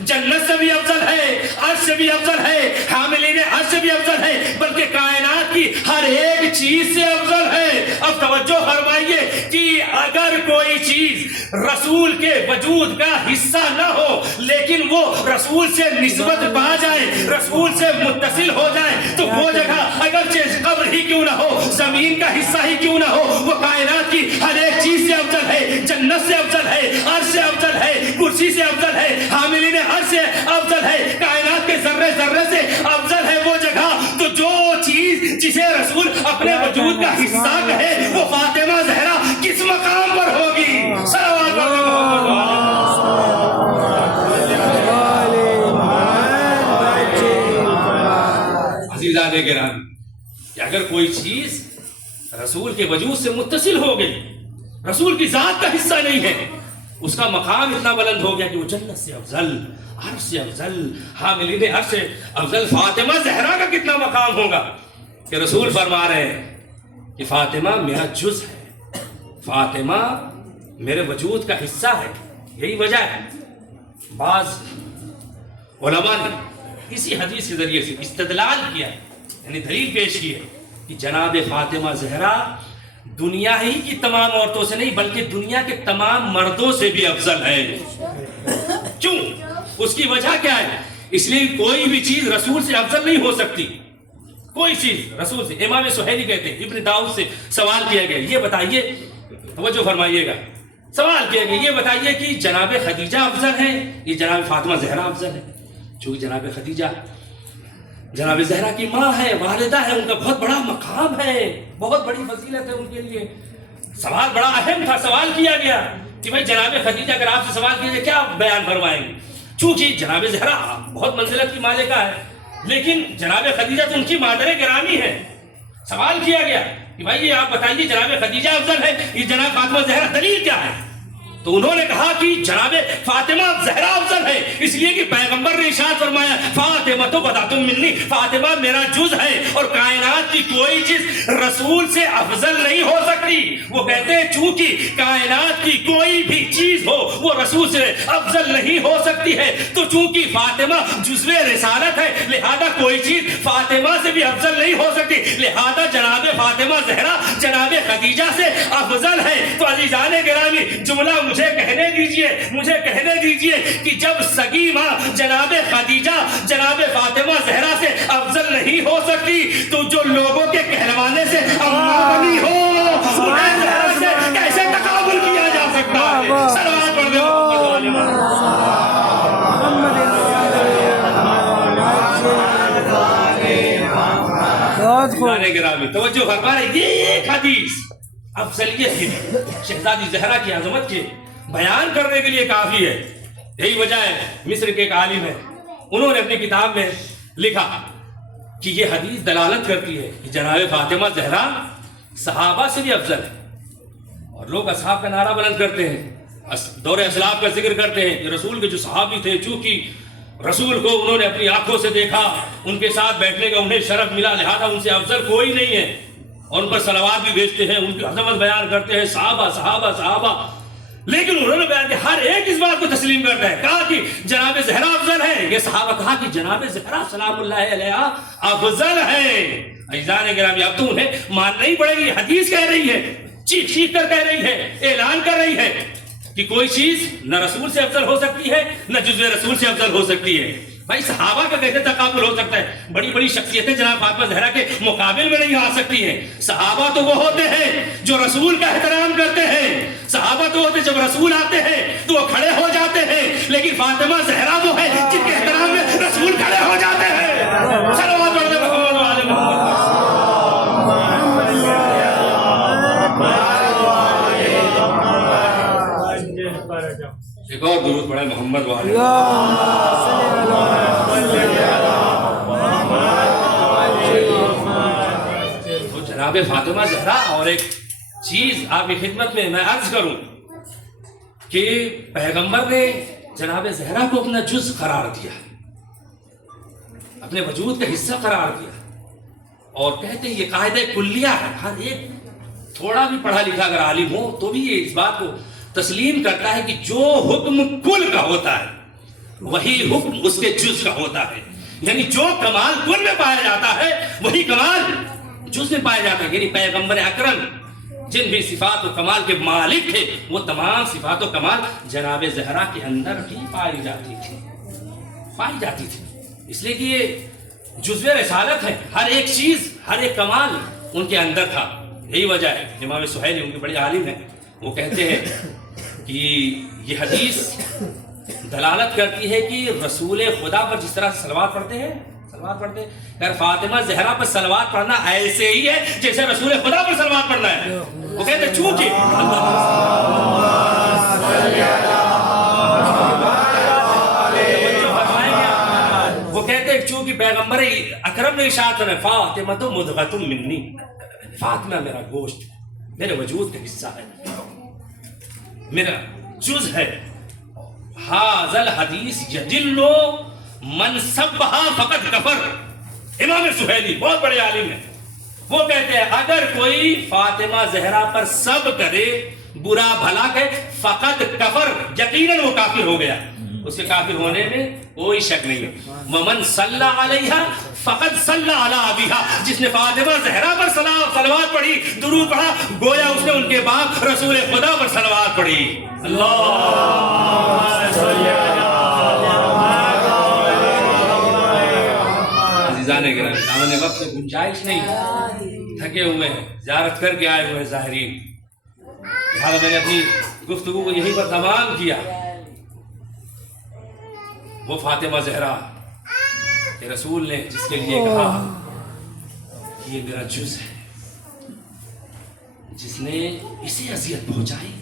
جنت سے بھی افضل ہے، عرش سے بھی افضل ہے، حاملین عرش سے بھی افضل ہے، بلکہ کائنات کی ہر ایک چیز سے افضل ہے. اب توجہ فرمائیے کہ اگر کوئی چیز رسول کے وجود کا حصہ نہ ہو لیکن وہ رسول سے نسبت پا جائے، رسول سے متصل ہو جائے، تو وہ جگہ اگرچہ قبر ہی کیوں نہ ہو، زمین کا حصہ ہی کیوں نہ ہو، وہ کائنات کی ہر ایک چیز سے افضل ہے، جنت سے افضل ہے، عرش سے افضل ہے، کرسی سے افضل ہے، حاملین عرش سے افضل ہے، کائنات کے ذرے ذرے سے افضل ہے وہ جگہ. تو جو چیز جسے رسول اپنے وجود کا حصہ کہے وہ فاطمہ زہرا کس مقام پر ہوگی؟ صلوات عزیزان گرامی، کہ اگر کوئی چیز رسول کے وجود سے متصل ہو گئی، رسول کی ذات کا حصہ نہیں ہے، اس کا مقام اتنا بلند ہو گیا کہ وہ جنت سے افضل، عرش سے افضل، حاملین عرش سے افضل. فاطمہ زہرا کا کتنا مقام ہوگا کہ رسول فرما رہے ہیں کہ فاطمہ میرا جز ہے، فاطمہ میرے وجود کا حصہ ہے. یہی وجہ ہے بعض علماء نے اسی حدیث کے ذریعے سے استدلال کیا ہے، یعنی دلیل پیش کی ہے کہ جناب فاطمہ زہرا دنیا ہی کی تمام عورتوں سے نہیں بلکہ دنیا کے تمام مردوں سے بھی افضل ہے. کیوں؟ اس کی وجہ کیا ہے؟ اس لیے کوئی بھی چیز رسول سے افضل نہیں ہو سکتی، کوئی چیز رسول سے. امام سہیلی کہتے ہیں، ابن داؤد سے سوال کیا گیا، یہ بتائیے، توجہ فرمائیے گا، سوال کیا گیا یہ بتائیے کہ جناب خدیجہ افضل ہے یہ جناب فاطمہ زہرا افضل ہے؟ چونکہ جناب خدیجہ جناب زہرا کی ماں ہے، والدہ ہے، ان کا بہت بڑا مقام ہے، بہت بڑی فضیلت ہے ان کے لیے. سوال بڑا اہم تھا، سوال کیا گیا کہ بھائی جناب خدیجہ اگر آپ سے سوال کیا جائے کیا بیان فرمائیں گے؟ چونکہ جناب زہرا بہت منزلت کی مالکہ ہے، لیکن جناب خدیجہ تو ان کی مادر گرامی ہے، سوال کیا گیا کہ بھائی یہ آپ بتائیے جناب خدیجہ افضل ہے یہ جناب فاطمہ زہرا، دلیل کیا ہے؟ تو انہوں نے کہا کہ جناب فاطمہ زہرا افضل ہے، اس لیے کہ پیغمبر نے ارشاد فرمایا فاطمہ تو بدا تم منی، فاطمہ میرا جز ہے، اور کائنات کی کوئی چیز رسول سے افضل نہیں ہو سکتی۔ وہ کہتے ہیں چونکہ کائنات کی کوئی بھی چیز ہو وہ رسول سے افضل نہیں ہو سکتی ہے، تو چونکہ فاطمہ جزو رسالت ہے لہذا کوئی چیز فاطمہ سے بھی افضل نہیں ہو سکتی، لہذا جناب فاطمہ زہرا جناب خدیجہ سے افضل ہے۔ تو عزیزان گرامی جملہ مجھے کہنے دیجئے کہ جب سگی ماں جناب خدیجہ جناب فاطمہ زہرا سے افضل نہیں ہو سکتی تو جو لوگوں کے کہلوانے سے اماں بنی ہو انہیں زہرا سے کیسے تقابل کیا جا سکتا ہے؟ صلوات پڑھ دو گرامی توجہ فرمائے۔ یہ ایک حدیث افضلیت کی شہزادی زہرا کی عظمت کے بیان کرنے کے لیے کافی ہے۔ یہی وجہ ہے مصر کے ایک عالم ہے انہوں نے اپنی کتاب میں لکھا کہ یہ حدیث دلالت کرتی ہے کہ جناب فاطمہ زہرا صحابہ سے بھی افضل ہے، اور لوگ اصحاب کا نعرہ بلند کرتے ہیں، دور اسلاف کا ذکر کرتے ہیں کہ رسول کے جو صحابی تھے چونکہ رسول کو انہوں نے اپنی آنکھوں سے دیکھا، ان کے ساتھ بیٹھنے کا انہیں شرف ملا، لہذا ان سے افضل کوئی نہیں ہے، اور ان پر صلوات بھی بھیجتے ہیں، ان کی عظمت بیان کرتے ہیں، صحابہ صحابہ صحابہ۔ لیکن انہوں نے بیان کہ ہر ایک اس بات کو تسلیم کرتا ہے، کہا کہ جناب زہرا افضل ہے، یہ صحابہ کہا کہ جناب زہرا سلام اللہ علیہ افضل ہے۔ عزیزان گرامی اب تو انہیں ماننا ہی پڑے گی، حدیث کہہ رہی ہے، چیخ چیخ کر کہہ رہی ہے، اعلان کر رہی ہے کہ کوئی چیز نہ رسول سے افضل ہو سکتی ہے نہ جزو رسول سے افضل ہو سکتی ہے۔ بھائی صحابہ کا کیسے تقابل ہو سکتا ہے؟ بڑی بڑی شخصیتیں جناب فاطمہ زہرا کے مقابل میں نہیں آ سکتی ہیں۔ صحابہ تو وہ ہوتے ہیں جو رسول کا احترام کرتے ہیں، صحابہ تو ہوتے ہیں جب رسول آتے ہیں تو وہ کھڑے ہو جاتے ہیں، لیکن فاطمہ زہرا وہ ہے جن کے احترام میں رسول کھڑے ہو جاتے ہیں۔ صلوات علی محمد و آل محمد۔ ایک اور درود پڑھیں محمد و آل تو جناب فاطمہ زہرا۔ اور ایک چیز آپ کی خدمت میں عرض کروں کہ پیغمبر نے جناب زہرا کو اپنا جز قرار دیا، اپنے وجود کا حصہ قرار دیا، اور کہتے ہیں یہ قاعدہ کلیہ ہے، ہر ایک تھوڑا بھی پڑھا لکھا اگر عالم ہو تو بھی یہ اس بات کو تسلیم کرتا ہے کہ جو حکم کل کا ہوتا ہے وہی حکم اس کے جز کا ہوتا ہے، یعنی جو کمال کل میں پایا جاتا ہے وہی کمال جز میں پایا جاتا ہے۔ یعنی پیغمبر اکرم جن بھی صفات و کمال کے مالک تھے وہ تمام صفات و کمال جناب زہرا کے اندر ہی پائی جاتی تھی، اس لیے کہ یہ جزو رسالت ہے، ہر ایک چیز ہر ایک کمال ان کے اندر تھا۔ یہی وجہ ہے امام سہیلی ان کے بڑے عالم ہیں، وہ کہتے ہیں کہ یہ حدیث دلالت کرتی ہے کہ رسول خدا پر جس طرح صلوات پڑھتے ہیں اگر فاطمہ زہرا پر صلوات پڑھنا ایسے ہی ہے جیسے رسول خدا پر صلوات پڑھنا ہے۔ وہ کہتے ہیں چونکہ وہ کہتے ہیں چونکہ پیغمبر اکرم نے ارشاد فرمایا فاطمہ تو مدغۃ منی، فاطمہ میرا گوشت میرے وجود کا حصہ ہے، میرا جز ہے۔ ھذا الحدیث یدل من سبھا فقط کفر۔ امام سہیلی بہت بڑے عالم ہیں، وہ کہتے ہیں اگر کوئی فاطمہ زہرا پر سب کرے برا بھلا کہ فقط کفر، یقیناً وہ کافر ہو گیا، اس کے کافر ہونے میں کوئی شک نہیں ہے۔ ومن صلی علیہا فقط صلی علی ابیہا، جس نے فاطمہ زہرا پر صلوات پڑھی درود پڑھا گویا اس نے ان کے باپ رسول خدا پر صلوات پڑھی۔ عزیزان گرامی دامن وقت میں گنجائش نہیں، تھکے ہوئے ہیں، زیارت کر کے آئے ہوئے ہیں زائرین، لہٰذا میں نے اپنی گفتگو کو یہیں پر تمام کیا۔ وہ فاطمہ زہرا کہ رسول نے جس کے لیے کہا کہ یہ میرا جز ہے، جس نے اسے اذیت پہنچائی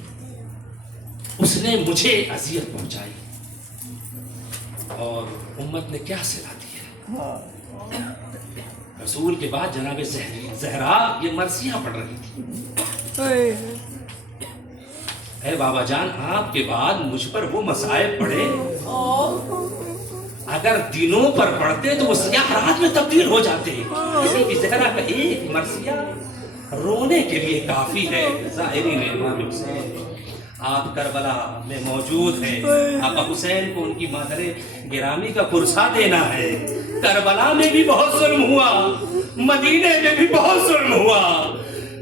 اس نے مجھے اذیت پہنچائی، اور امت نے کیا صلہ دی ہے۔ رسول کے بعد جناب زہرا یہ مرثیہ پڑھ رہی تھی. اے بابا جان آپ کے بعد مجھ پر وہ مصائب پڑے اگر دنوں پر پڑھتے تو وہ سیاہ رات میں تبدیل ہو جاتے. کسی بھی زہرا کا ایک مرثیہ رونے کے لیے کافی ہے. زائرین امام حسین آپ کربلا میں موجود ہیں. آقا حسین کو ان کی مادر گرامی کا پرسہ دینا ہے. کربلا میں بھی بہت ظلم ہوا, مدینے میں بھی بہت ظلم ہوا,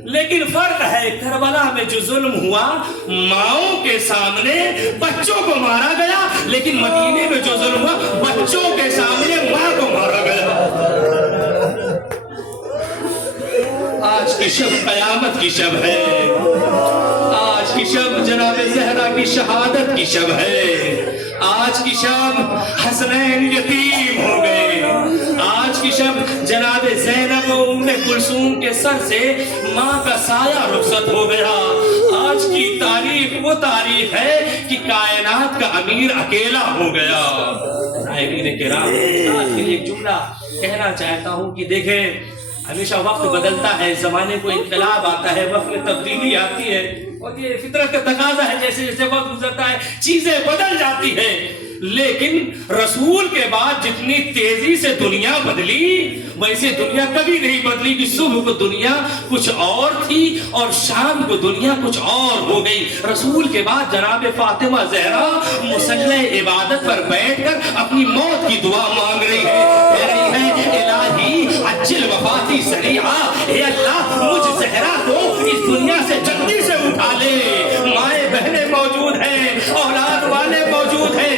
لیکن فرق ہے کربلا میں جو ظلم ہوا ماؤں کے سامنے بچوں کو مارا گیا, لیکن مدینے میں جو ظلم ہوا بچوں کے سامنے ماں کو مارا گیا. آج کی شب قیامت کی شب ہے. آج کی شب جناب زہرا کی شہادت کی شب ہے. آج کی شب حسنین یتیم ہو گئے. آج کی شب جناب زینب و ام کلثوم کے سر سے ماں کا سایہ رخصت ہو گیا. آج کی تاریخ وہ تاریخ ہے کہ کائنات کا امیر اکیلا ہو گیا. ناظرین کرام آج کے لیے ایک جملہ کہنا چاہتا ہوں کہ دیکھیں ہمیشہ وقت بدلتا ہے, زمانے کو انقلاب آتا ہے, وقت میں تبدیلی آتی ہے, اور یہ فطرت کا تقاضا ہے. جیسے جیسے وقت گزرتا ہے چیزیں بدل جاتی ہیں, لیکن رسول کے بعد جتنی تیزی سے دنیا بدلی ویسے دنیا کبھی نہیں بدلی کہ صبح کو دنیا کچھ اور تھی اور شام کو دنیا کچھ اور ہو گئی. رسول کے بعد جناب فاطمہ زہرا مصلی عبادت پر بیٹھ کر اپنی موت کی دعا مانگ رہی ہے. الہی عجل وفاتی سریعا, اے اللہ مجھ زہرا کو اس دنیا سے جلدی سے اٹھا لے. مائیں بہنیں موجود ہیں, اولاد والے موجود ہیں.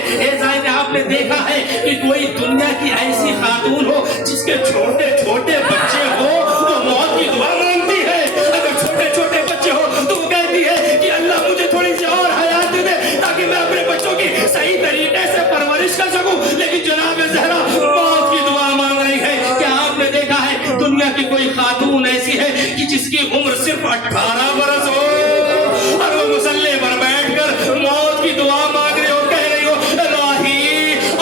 آپ نے دیکھا ہے کہ کوئی دنیا کی ایسی خاتون ہو جس کے چھوٹے چھوٹے بچے ہو وہ موت کی دعا مانگتی ہے. اگر چھوٹے چھوٹے بچے ہو تو وہ کہتی ہے کہ اللہ مجھے تھوڑی سی اور حیات دے تاکہ میں اپنے بچوں کی صحیح طریقے سے پرورش کر سکوں. لیکن جناب زہرا موت کی دعا مانگ رہی ہے. کیا آپ نے دیکھا ہے دنیا کی کوئی خاتون ایسی ہے کہ جس کی عمر صرف 18 برس ہو اور وہ مصلی پر بیٹھ کر موت کی دعا مانگ رہی ہو, کہہ رہی ہو الہی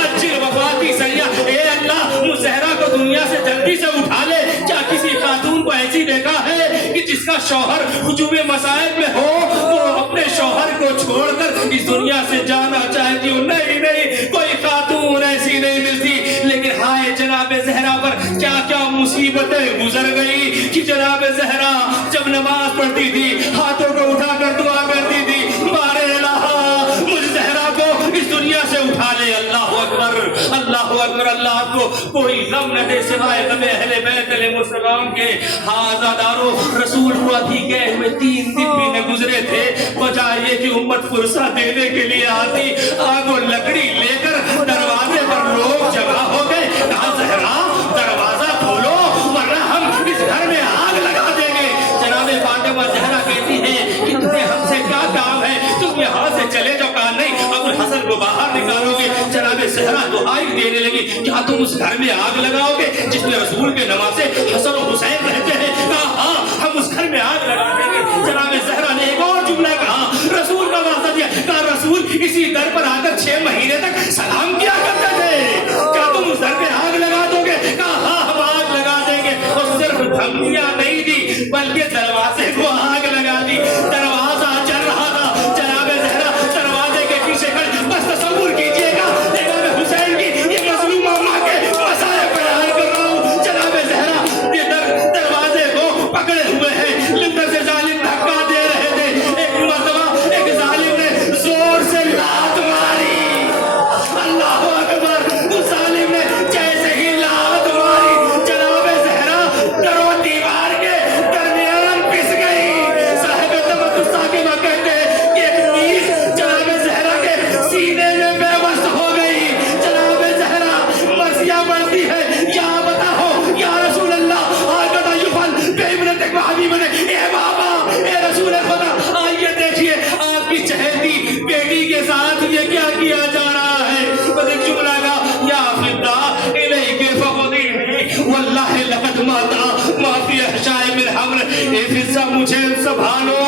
عجل وفاتی سریعا, اے اللہ مجھ زہرا کو دنیا سے جلدی سے اٹھا لے. کیا کسی خاتون کو ایسی دیکھا ہے کہ جس کا شوہر ہجوم مصائب میں ہو وہ اپنے شوہر کو چھوڑ کر اس دنیا سے جانا چاہتی ہو؟ نہیں نہیں, کوئی خاتون ایسی نہیں ملتی. لیکن ہائے جناب زہرا پر کیا کیا مصیبتیں گزر گئی کہ جناب زہرا جب نماز پڑھتی تھی ہاتھوں کو اٹھا کر دعا کرتی تھی, بارے الہ مجھ زہرا کو اس دنیا سے اٹھا لے. اللہ اکبر اللہ اکبر. اللہ کو کوئی غم نہ دے سوائے غم اہل بیت علیہ السلام کے. آزادارو رسول کو ابھی گئے ہوئے 3 دن بھی نہ گزرے تھے, بجائے یہ کہ امت فرصہ دینے کے لیے آتی آگ و لکڑی لے کر دروازے پر لوگ جمع ہو گئے. کہا زہرا دروازہ کھولو ورنہ ہم اس گھر میں آگ لگا دیں گے. جناب فاطمہ زہرا کہتی ہے کہ تمہیں ہم سے کیا کام ہے, تم یہاں سے چلے جاؤ. کہا نہیں, ابو الحسن کو باہر نکالو گے. جناب زہرا دعائی دینے لگی, کیا تم اس گھر میں آگ لگاؤ گے جس میں رسول کے نواسے حسن و حسین رہتے ہیں؟ کہا ہاں ہم اس گھر میں آگ لگا دیں گے. جناب زہرا نے ایک اور جملہ کہا, رسول کا واسطہ دیا. کہا رسول اسی در پر آ کر 6 مہینے تک سلام کیا کرتے تھے, کیا تم اس در پہ آگ لگا دو گے؟ کہا ہاں ہم آگ لگا دیں گے. اور صرف دھمکیاں نہیں دی بلکہ دروازے کو آگ لگا دی. دروازہ چل رہا تھا, جناب زہرا دروازے کے پیچھے کھڑی. بس تصور کیجئے گا امام حسین کی یہ مظلومہ ماں کے مسائل بیان کر رہا ہوں. جناب زہرا یہ دروازے کو پکڑے ہوئے ہیں, لندر سے ظالم دھکا دے رہے تھے. ایک مرتبہ ایک ظالم نے زور سے لات ماری. اللہ اکبر. اس ظالم نے جیسے ہی لات ماری جناب زہرا در و دیوار کے درمیان پس گئی. صاحب تمدن ساکمہ کہتے ہیں کہ ایک تیر جناب زہرا کے سینے میں بے بس ہو گئی. جناب زہرا مرثیہ پڑھتی ہے, یا بتاؤ یا رسول اللہ آگتا یفعل بے ابنتک و حبیبتک. اے بابا, اے رسول خدا, آئیے دیکھیے آپ کی چہیتی بیٹی کے ساتھ یہ کیا کیا جا رہا ہے. بس ایک جملہ کا, یا فدا الیک فخذیہ واللہ لقد مات ما فی احشاء من حمل. اے فضا مجھے سنبھالو,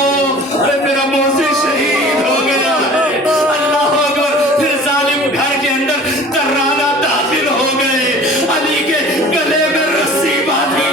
میرا محسن شہید ہو گیا ہے. اللہ اکبر. پھر ظالم گھر کے اندر ترانہ داخل ہو گئے, علی کے گلے میں رسی باندھی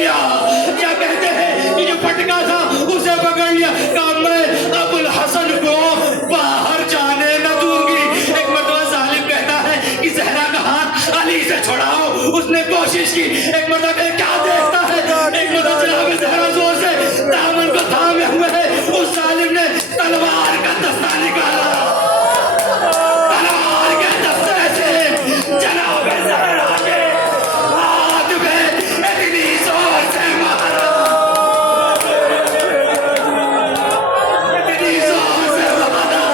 لیا، یا کہتے ہیں کہ جو پٹکا تھا اسے پکڑ لیا، کہا میں ابو الحسن کو باہر جانے نہ دوں گی۔ ایک مرتبہ ظالم کہتا ہے کہ زہرا کا ہاتھ علی سے چھڑاؤ، اس نے کوشش کی، ایک مرتبہ کہ کیا دیکھتا ہے، ایک مرتبہ جناب زہرا زور سے دامن کو تھامے ہوئے ہے، اس ظالم نے تلوار کا دستہ نکالا، تلوار کے دستے سے جناب زہرا کے ہاتھ میں اتنی زور سے مارا، اتنی زور سے مارا،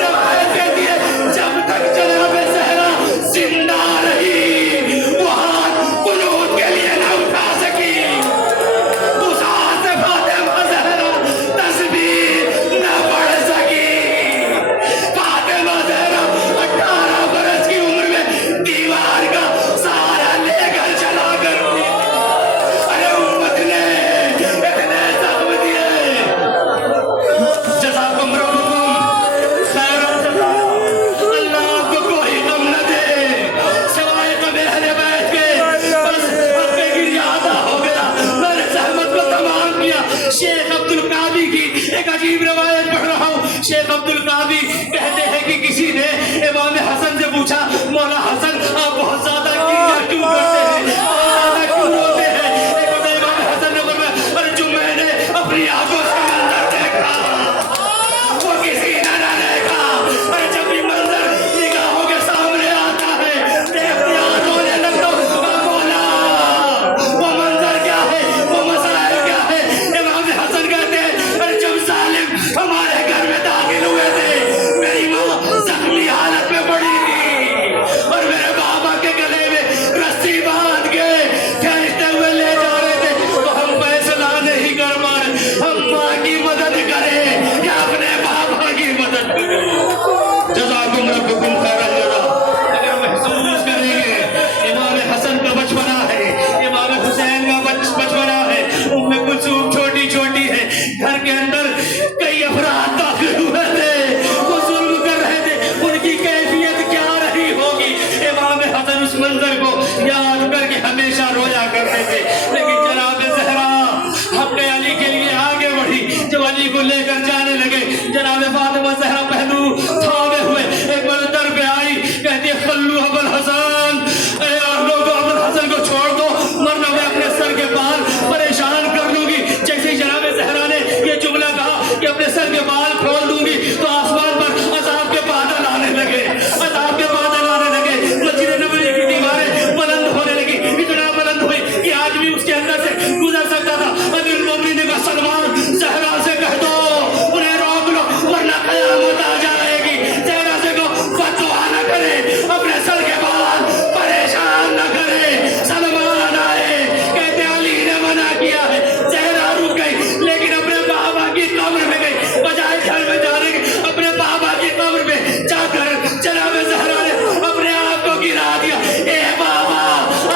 روایت کہتی ہے جب تک جناب زہرا زندہ رہی وہ ہاتھ قنوت کے لیے نہ اٹھا سکی، اس ہاتھ سے فاطمہ زہرا تسبیح نہ پڑھ سکی۔ فاطمہ زہرا 18 برس کی عمر میں دیوار کا سہارا لے کر چلا کرتی، ارے امت نے اتنے زخم دیے، جزاکم ربکم خیر الجزا، اللہ آپ کو کوئی غم نہ دے سوائے غم اہل بیت کے، بس حق گریہ ادا ہو گیا، میں نے زحمت کو تمام کیا۔ شیخ عبدالقادی کی ایک عجیب روایت پڑھ رہا ہوں، شیخ عبدالقادی کہتے ہیں کہ کسی نے امام حسن سے پوچھا مولا حسن آپ بہت زیادہ گریہ کیوں کرتے ہیں، بہت زیادہ کیوں روتے ہیں؟ ایک بار امام حسن نے فرمایا ارے جو میں نے اپنی آنکھوں سے منظر دیکھا وہ کسی نے نہ دیکھا، ارے جب بھی منظر نگاہوں کے سامنے آتا ہے دیکھتے ہاتھ ہونے لگتا ہوں، مولا وہ منظر کیا ہے، وہ مسائل کیا ہے؟ امام حسن کہتے ہیں ارے جب ظالم ہمارے گھر میں داخل ہوئے تھے میری ماں زخمی حالت میں پڑی تھی اور میرے بابا کے گلے میں رسی باندھ کے کھینچتے ہوئے لے جا رہے تھے، تو ہم فیصلہ نہیں کر پائے ہم ماں کی مدد کریں یا اپنے بابا کی مدد کریں۔ جزاکم ربکم خیر الجزا۔ اگر محسوس کریں گے امام حسن کا بچپنا ہے، امام حسین کا بچپنا ہے، ام کلثوم چھوٹی چھوٹی ہے، گھر کے اندر کئی افراد داخل ہوئے تھے، وہ ظلم کر رہے تھے، ان کی کیفیت کیا رہی ہوگی؟ امام حسن اس منظر کو یاد کر کے ہمیشہ رویا کرتے تھے، لیکن جناب زہرا اپنے علی کے لیے آگے بڑھی، جب علی کو لے کر جانے لگے جناب فاطمہ زہرا پہلو تھامے ہوئے ایک بار در پہ آئی، کہتی ہے خلو ابو الحسن، اے لوگوں ابو الحسن کو چھوڑ دو ورنہ میں اپنے سر کے بال پریشان کر لوں گی۔ جیسے ہی جناب زہرا نے یہ جملہ کہا کہ اپنے سر کے بال کھول دوں گی تو آسمان پر عذاب کے بادل آنے لگے، عذاب کے بادل آنے لگے، مسجد نبوی کی دیواریں بلند ہونے لگی، اتنا بلند ہوئی کہ آدمی اس کے اندر سے گزر سکتا تھا۔ امیر المومنین نے کہا سلمان زہرا سے کہہ دو انہیں روک لو ورنہ قیامت آ جائے گی، زہرا سے کہو فتوا نہ کرے، اپنے سر کے بال پریشان نہ کرے۔ سلمان آئے، کہتے علی نے منع کیا ہے، زہرا رک گئی لیکن اپنے بابا کی قبر میں گئی، بجائے گھر میں جانے کے اپنے بابا کی قبر میں جا کر جناب زہرا نے اپنے آپ کو گرا دیا، اے بابا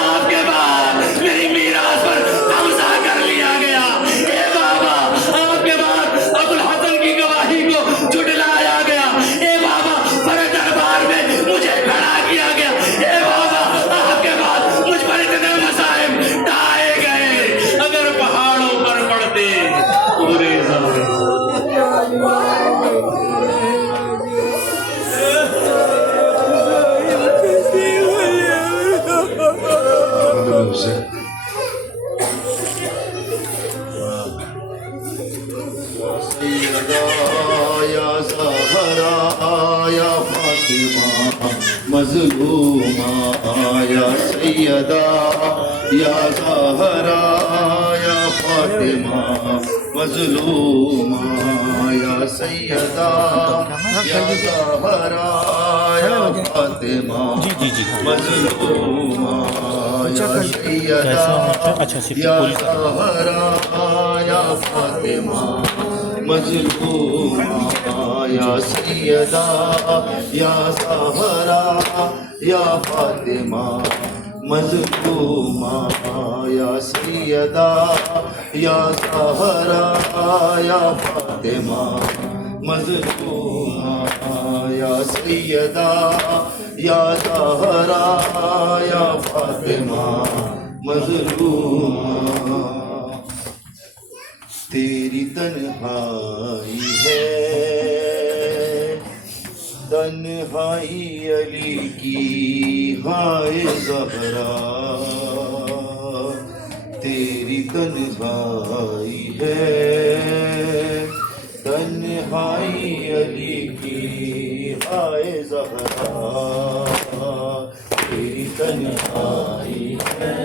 آپ کے بعد میری میراث پر قبضہ کر لیا گیا، اے بابا آپ کے بعد ابو الحسن کی گواہی کو جھٹلایا گیا، اے بابا بڑے دربار میں مجھے کھڑا کیا گیا، اے بابا آپ کے بعد مجھ پر اتنے مصائب ڈھائے گئے، اگر پہاڑوں پر پڑتے پورے زمین محمد حسین یا زہرا یا فاطمہ مظلومہ یا سیدہ یا زہرا یا فاطمہ مظلومہ یا سیدہ یا زہرا یا فاطمہ مظلومہ یا سیدہ یا زہرا یا فاطمہ مظلومہ یا سیدہ یا زہرا یا فاطمہ مظلومہ یا سیدہ یا زہرا یا فاطمہ مظلومہ یا سیدہ یا زہرا یا فاطمہ مظلوما تیری تنہائی ہے تنہائی علی کی ہائے زہرا تیری تنہائی ہے تنہائی علی کی ہائے زہرا تیری تنہائی ہے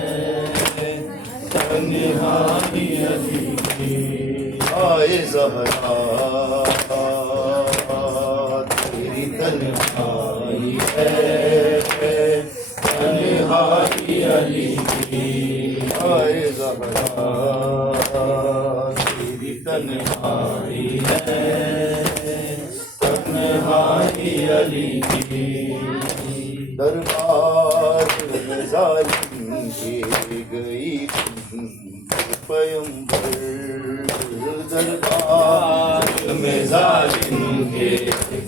تنہائی علی کی ہائے زہرا تیری تنہائی ہے تنہائی علی کی ہائے زہرا تیری تنہائی ہے تنہائی علی کی دربار میں ظالم کے گئی پیمبر دربار میں ظالم کے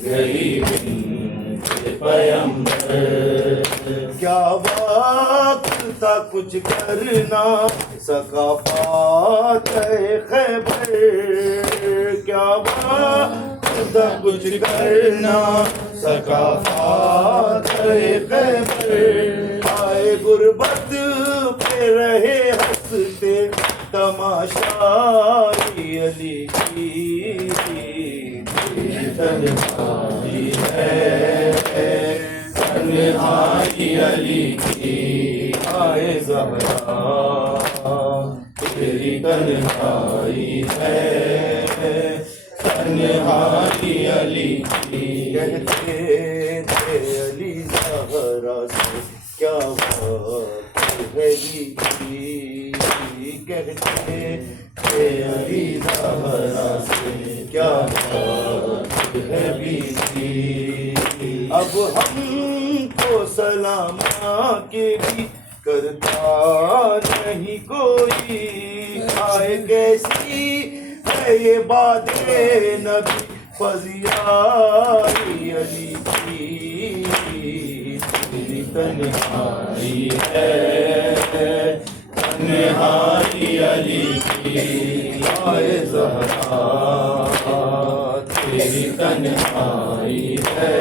گئی پیمبر کیا وقت تھا کچھ کرنا سکا فاتح خیبر کیا وقت تھا کچھ کرنا سکا فاتح خیبر آئے غربت پہ رہے ہنستے تماشائی علی کی تنہائی ہے تنہائی علی کی آئے زہرا تیری تنہائی ہے تنہائی علی کی کہتے تھے علی زہرا سے کیا بات ہے کہتے تھے علی زہرا سے کیا بات ہے بیتی اب ہم کو سلام کے بھی کرتا نہیں کوئی آئے کیسی ہے یہ بات نبی فضیائی علی کی تیری تنہائی ہے تنہائی علی کی آئے زہرا تیری تنہائی ہے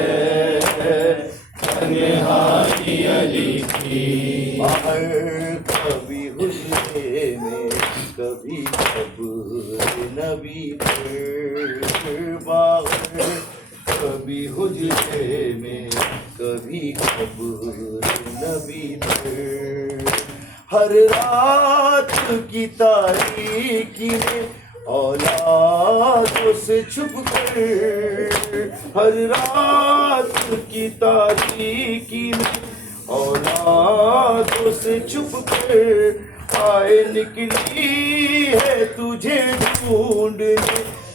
تنہائی علی کی باہر کبھی حجرے میں کبھی قبر نبی پر باہر کبھی حجرے میں کبھی قبر نبی پر ہر رات کی تاریکی میں اولادوں سے چھپ کر ہر رات کی تاریکی میں اولادوں سے چھپ کر آئے نکلی ہے تجھے ڈھونڈنے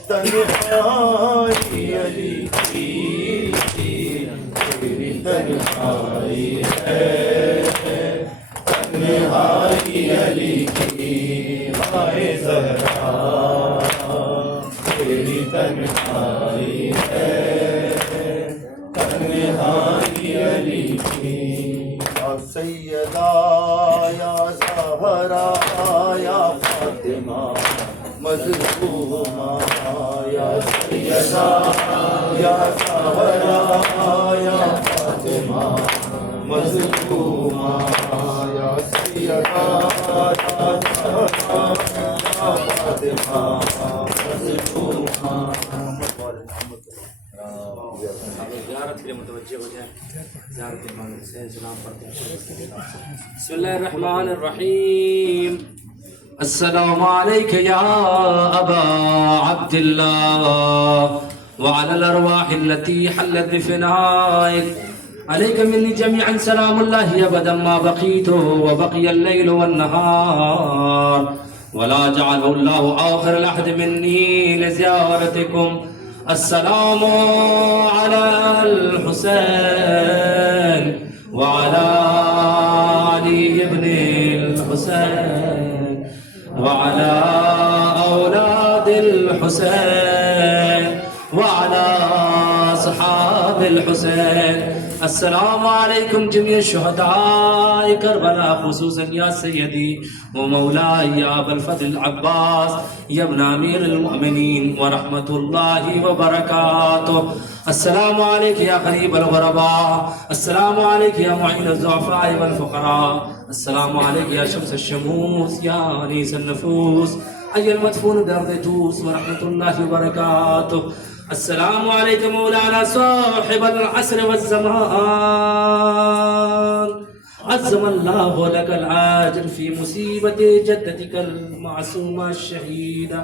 تنہائی علی کی تیری تنہائی ہے تنہائی علی کی ہائے زہرا تیری تنہائی ہے تنہائی علی کی یا سیدہ یا زہرا یا فاطمہ مظلومہ یا سیدہ یا زہرا یا فاطمہ مظلومہ یا سیدہ یا زہرا یا فاطمہ مظلومہ زیارت کے لیے متوجہ ہو جائیں زیارت امام حسین سلام پڑھتے ہیں بسم اللہ الرحمن الرحیم السلام علیک یا ابا عبد اللہ وعلى الارواح التي حلت بفنائك عليك مني جميعا سلام الله ابدا ما بقيت وبقي الليل والنهار ولا جعله الله آخر العهد مني لزيارتكم السلام على الحسين وعلى علي بن الحسين وعلى أولاد الحسين وعلى أصحاب الحسين السلام عليكم جميع الشهداء شهداء كربلاء خصوصا يا سيدي ومولاي يا أبا الفضل العباس يا ابن أمير المؤمنين ورحمة الله وبركاته. السلام عليك يا قريب الغرباء، السلام عليك يا معين الضعفاء والفقراء، السلام عليك يا شمس الشموس يا أنيس النفوس أي المدفون بأرض توس ورحمة الله وبركاته. السلام عليك مولانا صاحب العصر والزمان، عزم الله لك العاجر في مصيبة جدتك المعصومة الشهيدة.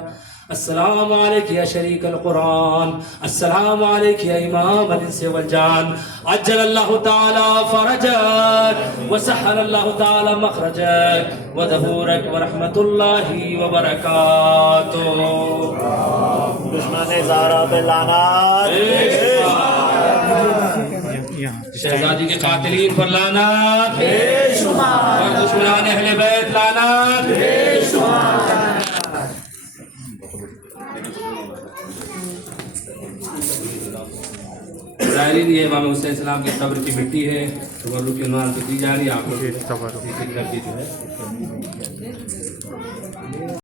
السلام عليك يا شريك القرآن، السلام عليك يا إمام الإنس والجان، عجل الله تعالى فرجك وسهل الله تعالى مخرجك وظهورك ورحمة الله وبركاته. دشمن زارا پہ لعنات، شہزادی کے قاتلین پر لعنات اور دشمنان اہل بیت لعنات. ظاہرین یہ امام حسین السلام کی قبر کی مٹی ہے، تبرک کے عنوان پہ دی جا رہی ہے. آپ لوگ جو ہے